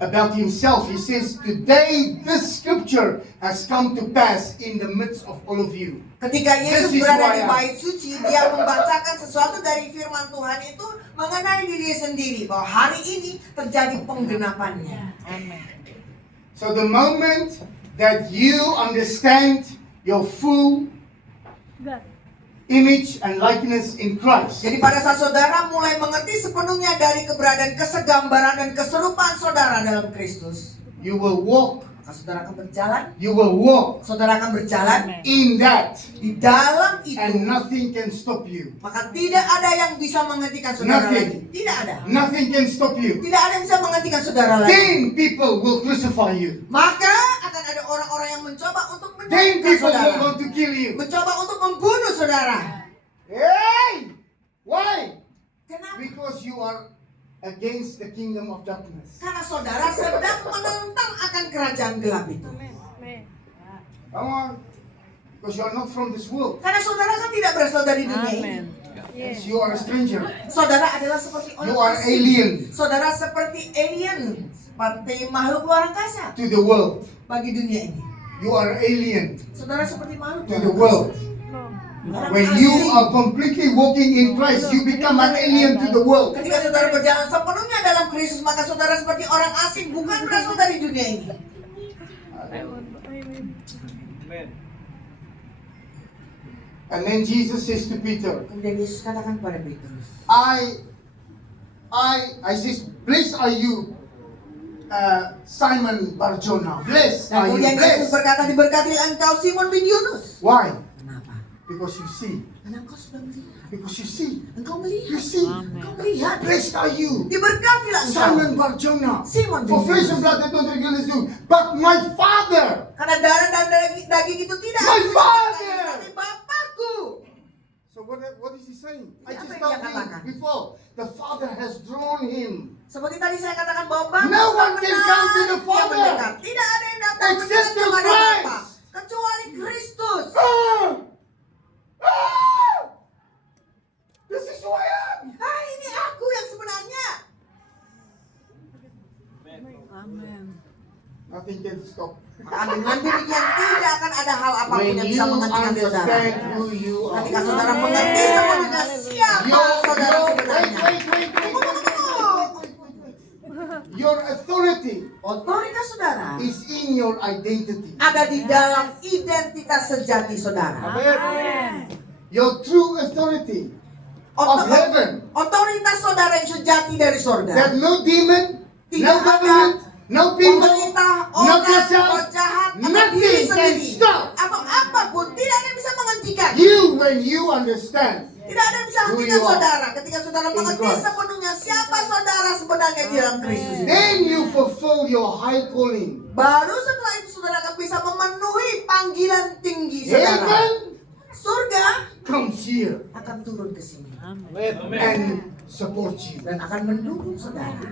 about himself. He says, today this scripture has come to pass in the midst of all of you. Ketika Yesus This is berada who I di am. bait suci, dia membacakan sesuatu dari firman Tuhan itu mengenai diri sendiri bahwa hari ini terjadi penggenapannya. Amen. So the moment that you understand your full God. image and likeness in Christ, Jadi pada saat saudara mulai mengerti sepenuhnya dari keberadaan kesegambaran dan keserupaan saudara dalam Kristus, you will walk, maka saudara akan berjalan, saudara akan berjalan Amen. in that, di dalam itu, and nothing can stop you. maka tidak ada yang bisa menghentikan saudara Nothing. lagi. Tidak ada. Nothing can stop you. Tidak ada yang bisa menghentikan saudara lagi. Then people will crucify you. Maka akan ada orang-orang yang mencoba untuk Then menangkap people will saudara, want to kill you. mencoba untuk membunuh saudara. Hey! Why? Kenapa? Because you are against the kingdom of darkness. Karena saudara sedang menentang akan kerajaan gelap itu. Amen. Amen. Come on. Because you are not from this world. Karena saudara kan tidak berasal dari dunia ini. Amen. Yeah. You are a stranger. Saudara adalah seperti You orang are asing. alien Saudara seperti alien, seperti makhluk luar angkasa to the world. bagi dunia ini. You are alien Saudara seperti makhluk to luar the angkasa. world. No. Orang When asing. you are completely walking in Christ, you become an alien to the world. Ketika saudara berjalan sepenuhnya dalam Kristus, maka saudara seperti orang asing, bukan berasal dari dunia ini. Amen. And then Jesus says to Peter, Kemudian Yesus katakan pada Petrus, I says, blessed are you, Simon Barjona. Blessed dan are you, kemudian Yesus blessed. berkata, diberkatilah engkau Simon bin Yunus. Why? Kenapa? Because you see. Karena engkau sudah melihat. Because you see. Engkau You melihat. see. Engkau melihat. Blessed are you, Diberkatilah engkau. Simon Barjona. Simon bin For flesh and Yunus. blood did not reveal this to you, but my Father. Karena darah dan daging itu tidak My ada Father. tapi Bapakku. So what is he saying? I Apa just yang told dia katakan? you before. The Father has drawn him. Seperti tadi saya katakan bahwa Bapa No one can benar, come to the dia Father mendekat. Tidak ada yang dapat except mendekat through kepada Christ. Bapa kecuali Kristus. Ah! Ah! This is who I am. Ah, ini aku yang sebenarnya. Amen. Nothing can stop. Maka dengan demikian tidak akan ada hal apapun When yang you bisa menghentikan saudara. understand who you are. Ketika saudara mengerti sepenuhnya siapa saudara sebenarnya. Wait. Your authority Otoritas saudara is in your identity. ada di dalam identitas sejati saudara. Amen. Your true authority of heaven. Otoritas saudara yang sejati dari surga. That no demon, Tidak no ada government, no people, pemerintah, no orang, yourself, roh jahat, atau diri nothing can sendiri, stop atau apapun tidak ada yang bisa menghentikan. you when you understand. Tidak ada yang bisa Who menghentikan you are. saudara ketika saudara In mengerti Christ. sepenuhnya siapa saudara sebenarnya di dalam Kristus. Then you fulfill your high calling. Baru setelah itu saudara akan bisa memenuhi panggilan tinggi saudara. Heaven surga comes here akan turun ke sini and support you. dan akan mendukung saudara.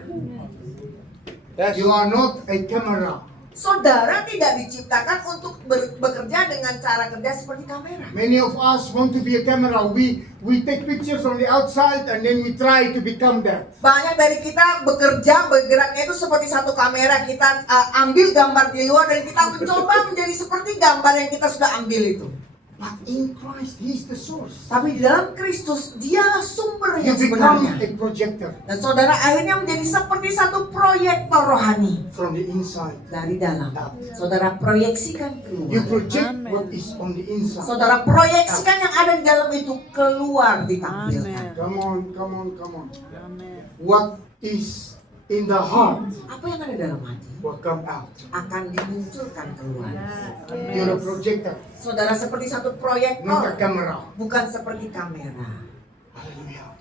You are not a camera. Saudara tidak diciptakan untuk bekerja dengan cara kerja seperti kamera. Many of us want to be a camera. We take pictures from the outside and then we try to become that. Banyak dari kita bergeraknya itu seperti satu kamera. Kita ambil gambar di luar dan kita mencoba menjadi seperti gambar yang kita sudah ambil itu. But in Christ, He is the source. Tapi di dalam Kristus, dialah sumber You yang become sebenarnya. a projector Dan saudara akhirnya menjadi seperti satu proyektor rohani from the inside. dari dalam. Saudara proyeksikan You keluar. project what is on the inside. Saudara proyeksikan yang ada di dalam itu keluar ditampilkan. Come on, come on, come on. What is in the heart Apa yang ada dalam hati will come out. akan dimunculkan keluar. You're a projector, Saudara seperti satu not a proyektor, camera. bukan seperti kamera. Hallelujah.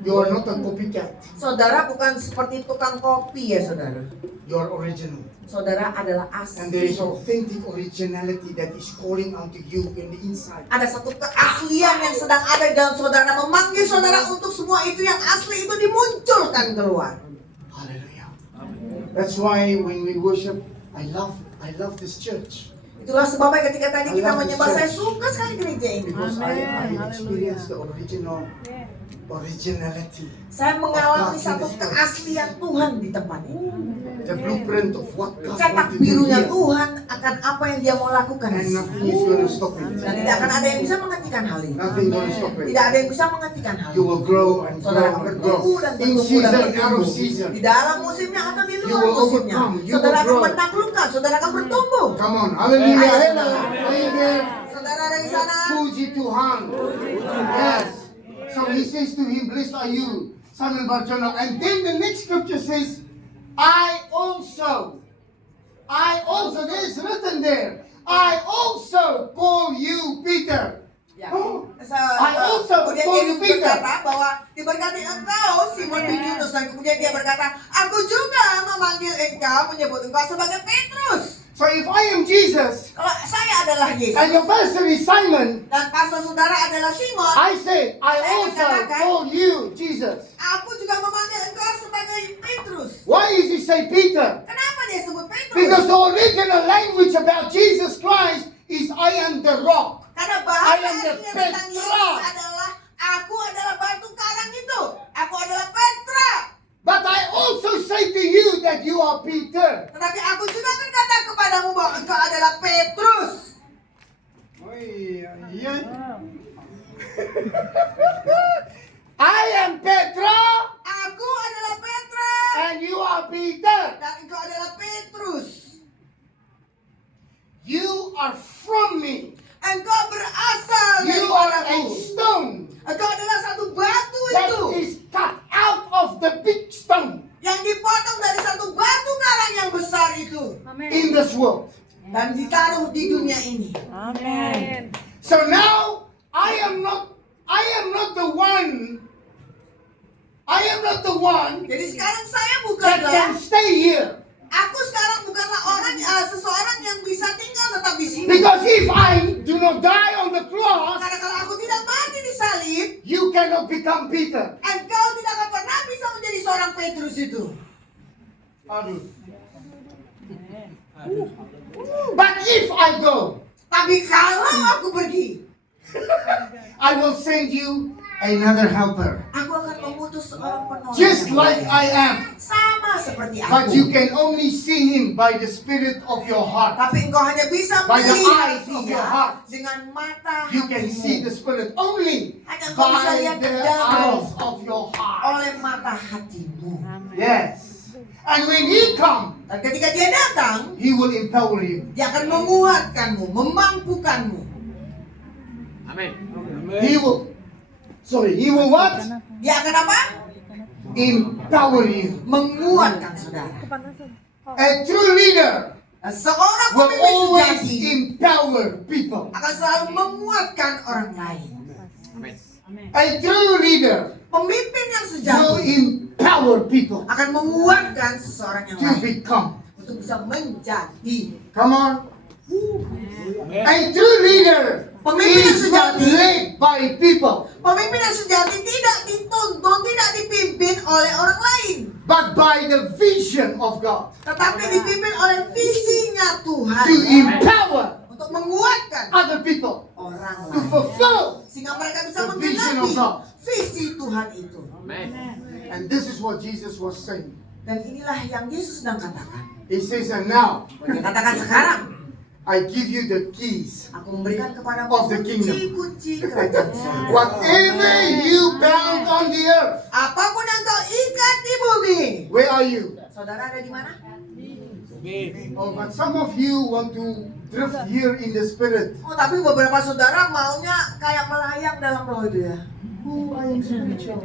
You are not a copycat. Saudara bukan seperti tukang kopi ya saudara. You are original. Saudara adalah And there is asli. authentic originality that is calling out to you in the inside. Ada satu keaslian yang sedang ada di dalam saudara, memanggil saudara untuk semua itu yang asli itu dimunculkan keluar. Hallelujah. That's why when we worship, I love this church. Itulah sebabnya ketika tadi kita menyembah, saya suka sekali gereja ini. Because I experienced the originality. Saya mengalami satu keaslian Tuhan di tempat ini. The blueprint of what God Cetak wants to do birunya here. Tuhan akan apa yang Dia mau lakukan di And sini. nothing is going to stop it. Dan tidak akan ada yang bisa menghentikan hal ini. Nothing going to stop it. Tidak ada yang bisa menghentikan hal You ini. will grow and Saudara grow akan and grow. bertumbuh dan In bertumbuh dan season and out of bertumbuh. season. Di dalam musimnya atau di You luar will musimnya. overcome. You Saudara will akan grow. menaklukkan. Saudara akan bertumbuh. Come on. Hallelujah. Hello. Are you there? Saudara ada di sana. Puji Tuhan. Yes. So he says to him, blessed are you, Simon Barjona. And then the next scripture says, I also, there is written there, I also call you Peter. Ya. Oh, I also kemudian call Yesus you Peter. berkata bahwa diberkati engkau Simon bin Yunus, dan kemudian dia berkata, aku juga memanggil engkau, menyebut engkau sebagai Petrus. So if I am Jesus, Kalau saya adalah and Yesus your pastor is Simon, dan pastor saudara adalah Simon, I say, I also call you Jesus. aku juga memanggil engkau sebagai Petrus. Why is he say Peter? Kenapa dia sebut Petrus? Because the original language about Jesus Christ is I am the rock. Karena I bahasa am the aslinya tentang Petra. Yesus adalah aku adalah batu karang itu. Aku adalah Petra. But I also say to you that you are Peter. Tetapi aku juga berkata kepadamu bahwa engkau adalah Petrus. I am Petra Aku adalah Petra. and you are Peter. Dan engkau adalah Petrus. You are from me. Engkau berasal You are a daripadaku. stone Engkau adalah satu batu that itu is cut out of the big stone yang dipotong dari satu batu karang yang besar itu in this world. dan ditaruh di dunia ini. Amen. So now I am not the one. I am not the one Jadi sekarang saya that bukanlah, can stay here. aku sekarang bukanlah seseorang yang bisa tinggal tetap di sini. Because if I do not die on the cross, Karena kalau aku tidak mati di salib, you cannot become Peter. engkau tidak akan pernah bisa menjadi seorang Petrus itu. Aduh. But if I go, Tapi kalau aku pergi, I will send you another helper. aku akan memutus seorang penolong. Just yang like lain. I am. Sama seperti But aku. you can only see him by the spirit of your heart. Tapi engkau hanya bisa By the melihat eyes of your dia heart. dengan mata You can hatimu. see the spirit only Hanya engkau bisa by lihat the ke dalam eyes of your heart. oleh mata hatimu. Yes. And when he comes, Dan ketika dia datang, he will empower you. dia akan menguatkanmu, memampukanmu. He will what? Dia akan apa? Empower you. Menguatkan saudara. A true leader Dan seorang will pemimpin always sejati empower people. akan selalu menguatkan orang lain. A true leader Pemimpin yang will sejati empower people akan menguatkan seseorang yang to lain become. untuk bisa menjadi. Come on. A true leader Pemimpin yang is not sejati. led by people, Pemimpin yang sejati tidak dituntun, tidak dipimpin oleh orang lain, but by the vision of God. tetapi dipimpin oleh visinya Tuhan To empower untuk menguatkan other people orang to lain fulfill. sehingga mereka bisa the vision menggenapi of God. visi Tuhan itu. And this is what Jesus was saying. Dan inilah yang Yesus sedang katakan. He says, and now Dia katakan sekarang, I give you the keys. aku memberikan kepadamu Of the kingdom. kunci-kunci kerajaan surga. Whatever you bound on the earth, Apapun yang kau ikat di bumi. where are you? Saudara ada di mana? Oh, but some of you want to drift here in the spirit. Oh, tapi beberapa saudara maunya kayak melayang dalam roh itu ya. Oh, I am spiritual.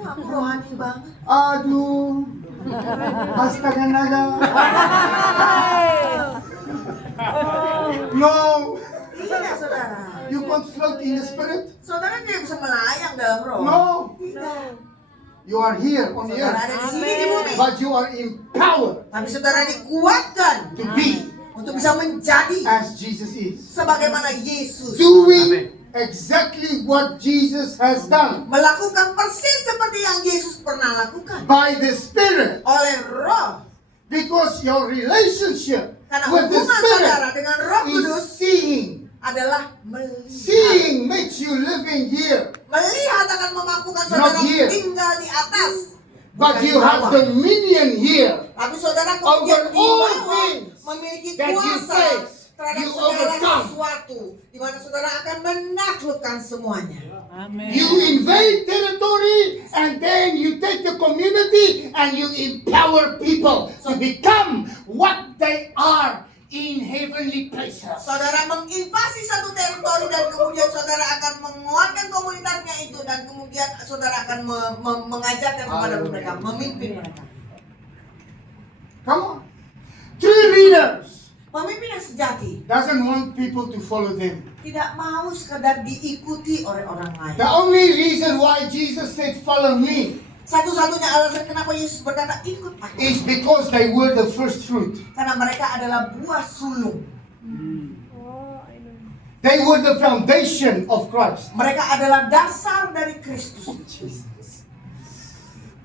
Aku rohani banget. Aduh. Astaga naga. No. Tidak, saudara. You can't float in the spirit? Saudara tidak bisa melayang dalam roh. No. Tidak. You are here on the Saudara earth. ada di sini di bumi. But you are empowered Tapi saudara dikuatkan to be untuk bisa menjadi as Jesus is. sebagaimana Yesus. Doing exactly what Jesus has done Melakukan persis seperti yang Yesus pernah lakukan. by the Spirit. Oleh roh. Because your relationship Karena with the hubungan saudara Spirit dengan Roh Kudus is seeing. adalah melihat. Seeing makes you living here. Melihat akan memampukan Not saudara here. tinggal di atas. But bukan di you have bawah. dominion here. Tapi saudara Over kemudian di all bawah things memiliki that you kuasa face, terhadap you segala overcome. sesuatu, di mana saudara akan menaklukkan semuanya. You invade territory and then you take the community and you empower people to become what they are in heavenly places. Saudara menginvasi satu teritori dan kemudian saudara akan menguatkan komunitasnya itu dan kemudian saudara akan mengajarkan kepada mereka, memimpin mereka. Come on. True leaders Pemimpin yang sejati doesn't want people to follow them. tidak mau sekadar diikuti oleh orang lain. The only reason why Jesus said follow me Satu-satunya alasan kenapa Yesus berkata ikut aku, is because they were the first fruit. karena mereka adalah buah sulung. They were the foundation of Christ. Mereka adalah dasar dari Kristus. Jesus.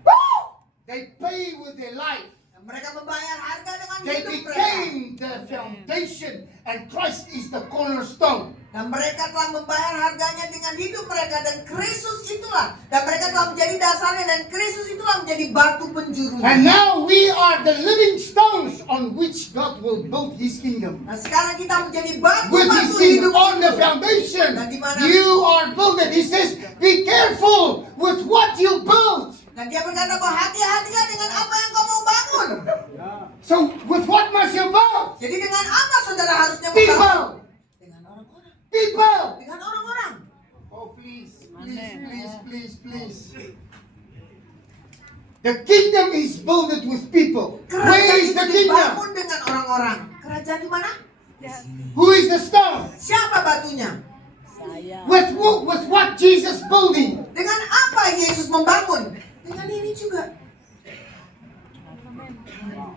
Woo! They pay with their life. Mereka membayar harga dengan They hidup mereka. became the foundation, and Christ is the cornerstone. Dan mereka telah membayar harganya dengan hidup mereka, dan Kristus itulah, dan mereka telah menjadi dasarnya, dan Kristus itulah menjadi batu penjurunya. And now we are the living stones on which God will build His kingdom. Nah sekarang kita menjadi With His batu-batu kingdom hidup. on the foundation, Dan di mana- you are builded. He says, be careful with what you build. Dan dia berkata bahwa hati-hatilah dengan apa yang kau mau bangun. So with what must you build? Jadi dengan apa saudara harusnya People. membangun? Dengan orang-orang. People. Dengan orang-orang. Oh please, please. The kingdom is built with people. Where Kerajaan is itu the kingdom? dibangun dengan orang-orang. Kerajaan di mana? Who is the stone? Siapa batunya? With what Jesus building? Dengan apa Yesus membangun? Dengan ini juga.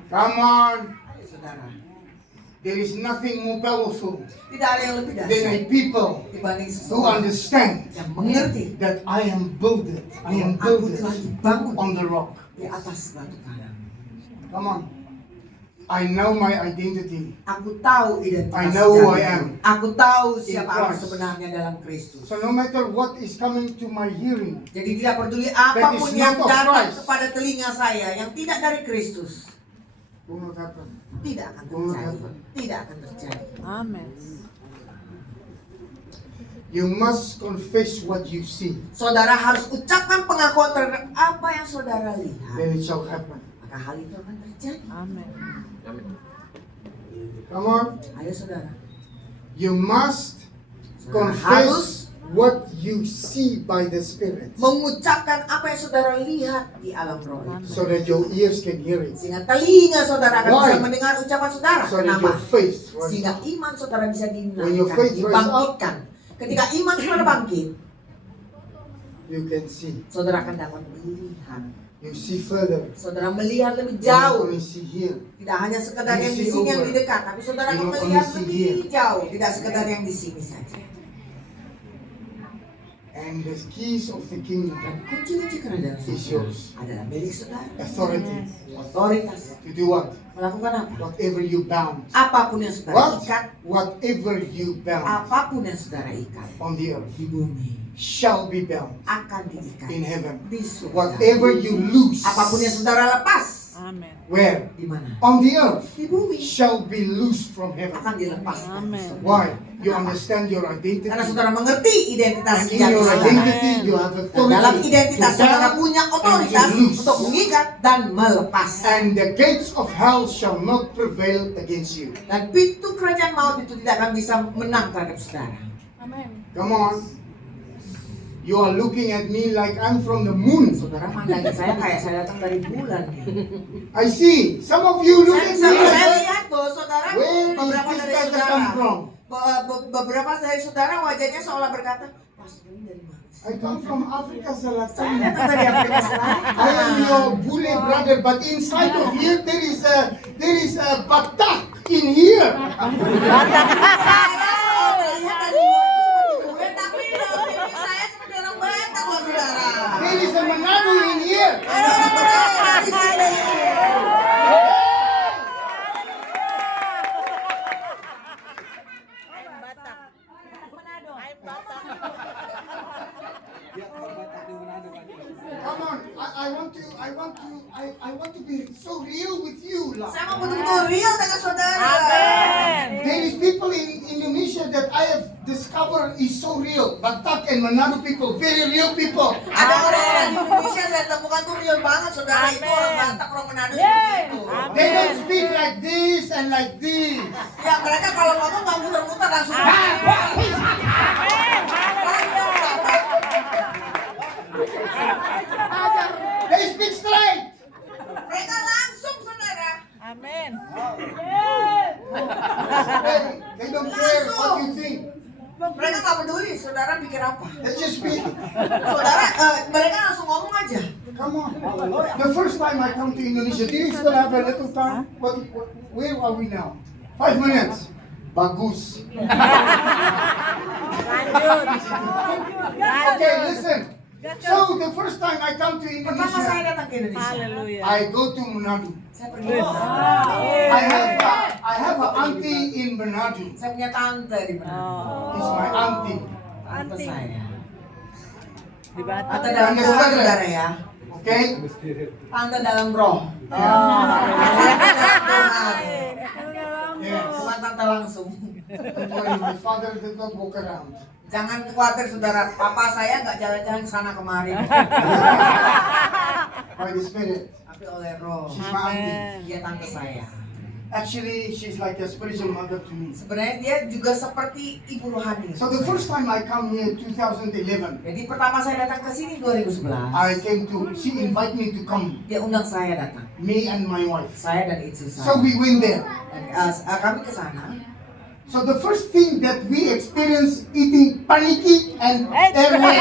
Come on. Ayo saudara. There is nothing more powerful Tidak ada yang lebih than dahsyat a people dibanding who seseorang understand yang mengerti that I am built. I am aku built telah dibangun on the rock. di atas batu karang. Come on. I know my identity. Aku tahu identitas I know who I sejati. am. Aku tahu siapa aku Christ. sebenarnya dalam Kristus. So no matter what is coming to my hearing, Jadi tidak peduli apapun is yang not of datang Christ. kepada telinga saya yang tidak dari Kristus, will not happen. tidak akan terjadi. Tidak akan terjadi. Amen. You must confess what you see, Saudara harus ucapkan pengakuan terhadap apa yang saudara lihat. then it shall happen. Maka hal itu akan terjadi. Amen. Come on. Ayo saudara. You must Saudara harus confess what you see by the Spirit, mengucapkan apa yang saudara lihat di alam roh itu. so that your ears can hear it, Sehingga telinga saudara akan Why? bisa mendengar ucapan saudara. so that Kenapa? your faith rises Sehingga up. iman saudara bisa When your dinaikkan, faith rise up, dibangkitkan. Ketika iman saudara bangkit, You can see. saudara akan dapat melihat. You see further. Saudara melihat lebih You don't jauh. only see here. Tidak hanya sekedar You yang di see sini yang over. di dekat, tapi saudara You akan don't melihat only see lebih here. jauh. Tidak sekedar yang di sini saja. And the keys of the kingdom Dan kunci-kunci kerajaan is surga yours. adalah milik saudara. Authority. Otoritas. To do what? Melakukan apa? Whatever you bound. Apapun yang saudara What? ikat, Whatever you bound apapun yang saudara ikat on the earth di bumi shall be bound akan diikat in heaven. di surga. Whatever you loose, Apapun yang saudara lepas Amen. where? di mana? On the earth Di bumi shall be loosed from heaven. akan dilepaskan. di Amen. surga. Why? You understand your identity. Karena saudara mengerti identitas And in sejati your saudara. identity, you have Dan authority dalam to identitas saudara bound punya and otoritas to loose. untuk mengikat dan melepas. And the gates of hell shall not prevail against you. Dan pintu kerajaan maut itu tidak akan bisa menang terhadap saudara. Amen. Come on. You are looking at me like I'm from the moon. Saudara pandangin saya kayak saya datang dari bulan. I see. Some of you look at me Saya like, lihat bahwa saudara where beberapa does dari this guy saudara come from? beberapa dari saudara wajahnya seolah berkata, Pastor ini dari mana? I come from Africa Saya Selatan. datang dari Afrika Selatan. I am your bule brother, but inside of here there is a batak in here. Saya orangnya dari luar seperti gue, tapi dalam diri saya seperti orang Batak loh saudara. There is a Manado in here. Ada orang Batak di sini. Come on, I want to be so real with you. lah. Saya mau betul-betul real dengan saudara. There is people in Indonesia that I have discovered is so real. Batak and Manado people, very real people. Ada orang-orang di Indonesia saya temukan tuh real banget saudara. Itu orang Batak, orang Manado seperti itu. They don't speak like this and like this. Ya mereka kalau ngomong nggak muter-muter langsung. They speak straight. Mereka langsung saudara. Amen. They don't care what you think. Mereka nggak peduli saudara pikir apa. They just speak. Saudara, mereka langsung ngomong aja. Come on. The first time I come to Indonesia, do you still have a little time? Where are we now? 5 minutes. Bagus. Okay, listen. So the first time I come to Pertama saya Indonesia, datang ke Indonesia. Hallelujah. I go to Manado. Saya pergi. I have an auntie in Manado. Saya punya tante di mana? It's my auntie. Tante saya. Di Batak. Tante dalam roh saudara ya. Okay? Tante dalam roh. Yes. Bukan tante langsung. Don't worry, my father did not walk around. Jangan khawatir saudara, papa saya nggak jalan-jalan ke sana kemari. By the Spirit. Tapi oleh roh. She's my auntie. Amen. Dia tante saya. Actually, she's like a spiritual mother to me. Sebenarnya dia juga seperti ibu rohani. So the first time I come here, 2011, Jadi pertama saya datang ke sini 2011. she invited me to come, Dia undang saya datang. me and my wife. Saya dan istri saya. So we went there. Dan, kami ke sana. So the first thing that we experienced eating paniki and airway.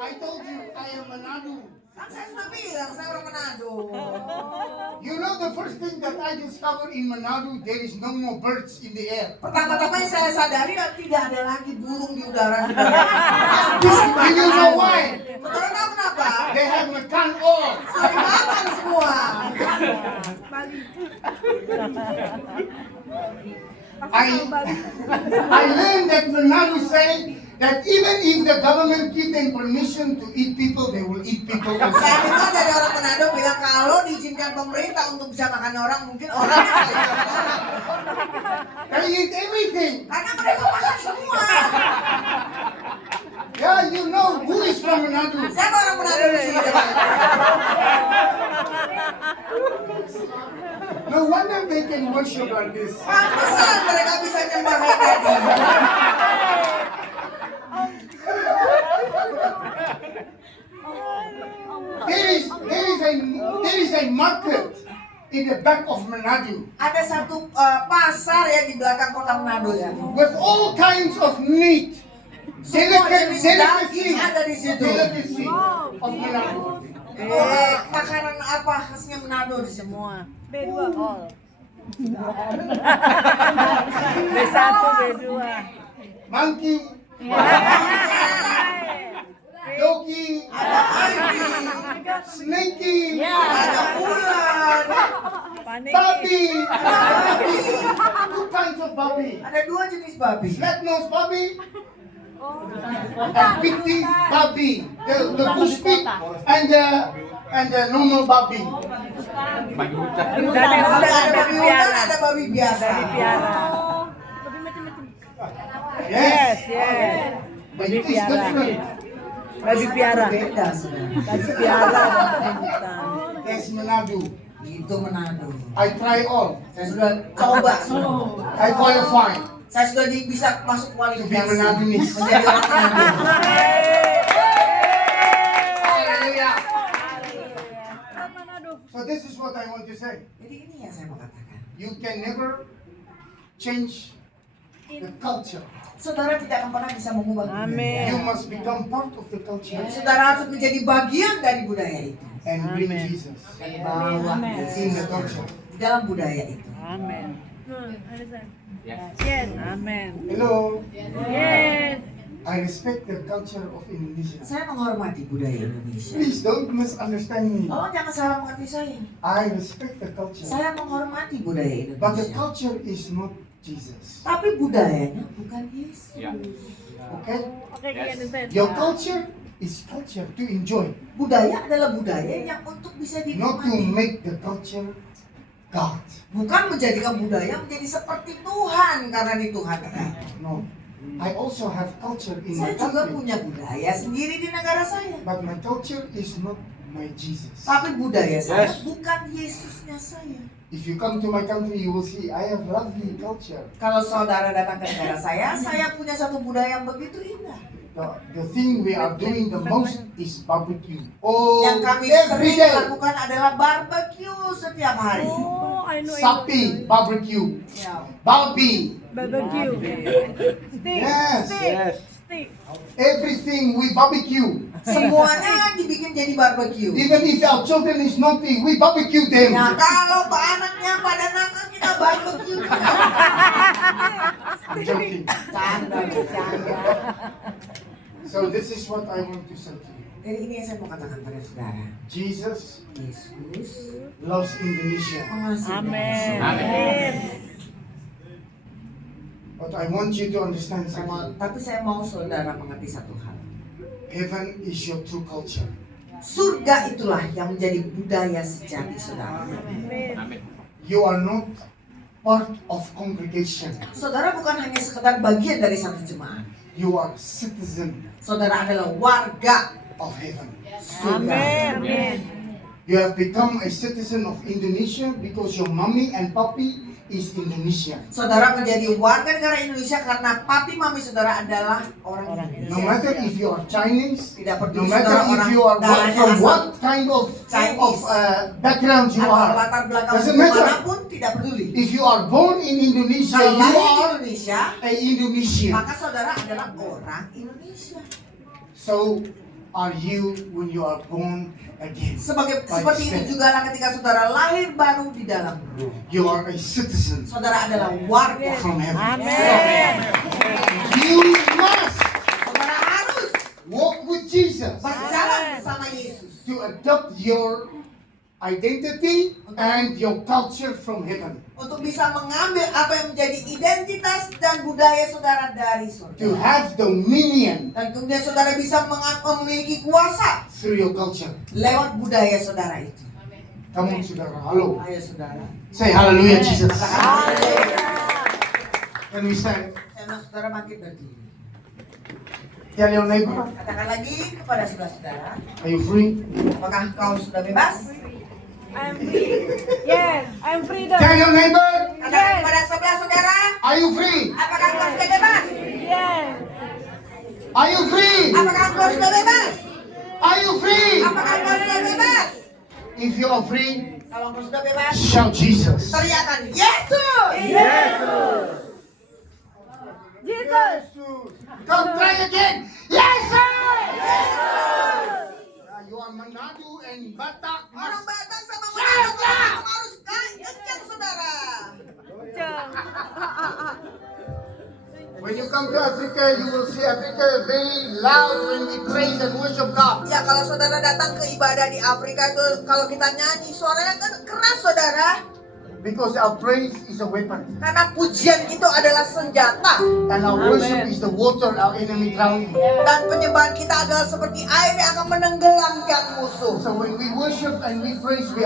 I told you I am Manado. Kan saya sudah bilang saya orang Manado. You know the first thing that I discovered in Manado, there is no more birds in the air. Pertama-tama yang saya sadari tidak ada lagi burung di udara. Habis Do you know why? Saudara tahu kenapa? They have makan all. Sering makan semua. I learned that Manado say that even if the government give them permission to eat people, they will eat people also. Saya dengar dari orang Manado bilang kalau diizinkan pemerintah untuk bisa makan orang, mungkin orangnya bisa makan orang. They eat everything. Karena mereka makan semua. Yeah, you know who is from Manado. Siapa orang Manado di sini? No wonder they can worship like this. Pantesan mereka bisa nyembah kayak gini. There is a market in the back of Manado. Manado Ada satu pasar ya di belakang kota Manado ya. with all kinds of meat, Semua delicate jenis daging ada di situ. delicacy of Manado. Itu makanan apa khasnya Manado di situ? Semua. B2. All. B1, B2. Monkey, doggy, Ada anjing, snakey, ada ular, babi, two kinds of babi. ada 2 jenis babi. Flat nose babi and big teeth babi. The bush pig and the normal babi. Ada babi hutan, ada babi biasa. Piara. Lebih macam-macam. Yes, Yes. but it is different. Babi piara. Beda sebenarnya. Babi piara. Bukan. Yes, Manado. Itu Manado. I try all. Saya sudah coba semua. I qualify Saya sudah bisa masuk to be kualifikasi Manadoese. menjadi orang Manado. Hallelujah. Manado. So this is what I want to say. Jadi ini yang saya mau katakan. You can never change the culture. Saudara tidak akan pernah bisa mengubah budaya. Amin. You must become part of the culture Saudara harus menjadi bagian dari budaya itu. and bring Amen. Jesus Dan bawa in the culture. di dalam budaya itu. Amen. Understand? Yes. Yes. Amen. Hello. Yes. I respect the culture of Indonesia. Saya menghormati budaya Indonesia. Please don't misunderstand me. Oh, jangan salah mengerti saya. I respect the culture. Saya menghormati budaya But the Indonesia. culture is not Jesus. Tapi budayanya bukan Yesus. Yeah. Okay? Okay, Yes. understand. Your culture is culture to enjoy, Budaya adalah budaya yang untuk bisa not to dinikmati. make the culture God. Bukan menjadikan budaya menjadi seperti Tuhan karena dituhankan. No. I also have culture in my Saya juga country, punya budaya sendiri di negara saya. but my culture is not my Jesus. Tapi budaya saya Yes. bukan Yesusnya saya. If you come to my country, you will see I have lovely culture. Kalau saudara datang ke negara saya punya satu budaya yang begitu indah. The thing we are doing the most is barbecue. Oh, Yang kami every sering day. lakukan adalah barbecue setiap hari. Oh, I know. Sapi, barbecue. Ya. Babi, Barbecue. Steak. Yes. Steak. Yes. Steak. everything we barbecue. Semuanya dibikin jadi barbecue. Even if our children is naughty, we barbecue them. Nah, kalau anaknya pada nakal kita barbecue. I'm joking. Canda, bercanda. So this is what I want to say to you. Jadi ini yang saya mau katakan pada saudara. Jesus Yesus loves Indonesia, mengasihi. Amen. Amen. but I want you to understand something. Tapi saya mau saudara mengerti satu hal. Heaven is your true culture. Surga itulah yang menjadi budaya sejati saudara. Amin. You are not part of congregation. Saudara bukan hanya sekedar bagian dari satu jemaat. You are citizen Saudara adalah warga of heaven. surga. Amen. You have become a citizen of Indonesia because your mommy and papi is Indonesian. Saudara menjadi warga negara Indonesia karena papi mami saudara adalah orang No Indonesia. matter if you are Chinese, Tidak no peduli matter saudara if orang you are darahnya from asal what kind of background you atau are, latar belakang doesn't matter. manapun tidak peduli. If you are born in Indonesia, Kalau you lahir di are Indonesia, a Indonesian. maka saudara adalah orang Indonesia. So are you when you are born again. Seperti itu juga lah ketika saudara lahir baru di dalam roh. You are a citizen Saudara adalah warga. from heaven. Amen. You must Saudara harus walk with Jesus berjalan bersama Yesus to adopt your identity and your culture from heaven. untuk bisa mengambil apa yang menjadi identitas dan budaya saudara dari To surga. have dominion Dan kemudian saudara bisa memiliki kuasa through your culture. lewat budaya saudara itu. Come on, saudara. Hello. Ayo saudara. Say hallelujah, Jesus. Haleluya. Can we stand? Saya mau saudara bangkit berdiri. Tell your neighbor, Katakan lagi kepada saudara-saudara, are you free? apakah kau sudah bebas? I'm free. Yes, I'm freedom. Tell your neighbor, Katakan kepada sebelah saudara, are you free? apakah kau sudah bebas? Yes. Are you free? Apakah kau sudah bebas? Are you free? Apakah kau sudah bebas? If you are free, Kalau engkau sudah bebas, shout Jesus. teriakan Yesus. Jesus. Come try again. Jesus! You are Manado and Batak. Orang Must Batak sama Shout Manado out! harus kencang, saudara. When you come to Africa, you will see Africa very loud when we praise and worship God. Ya kalau saudara datang ke ibadah di Afrika itu, kalau kita nyanyi suaranya kan keras, saudara. Because our praise is a weapon. Karena pujian itu adalah senjata. And our worship is the water our enemy drowning. Dan penyembahan kita adalah seperti air yang akan menenggelamkan musuh. So when we worship and we praise, we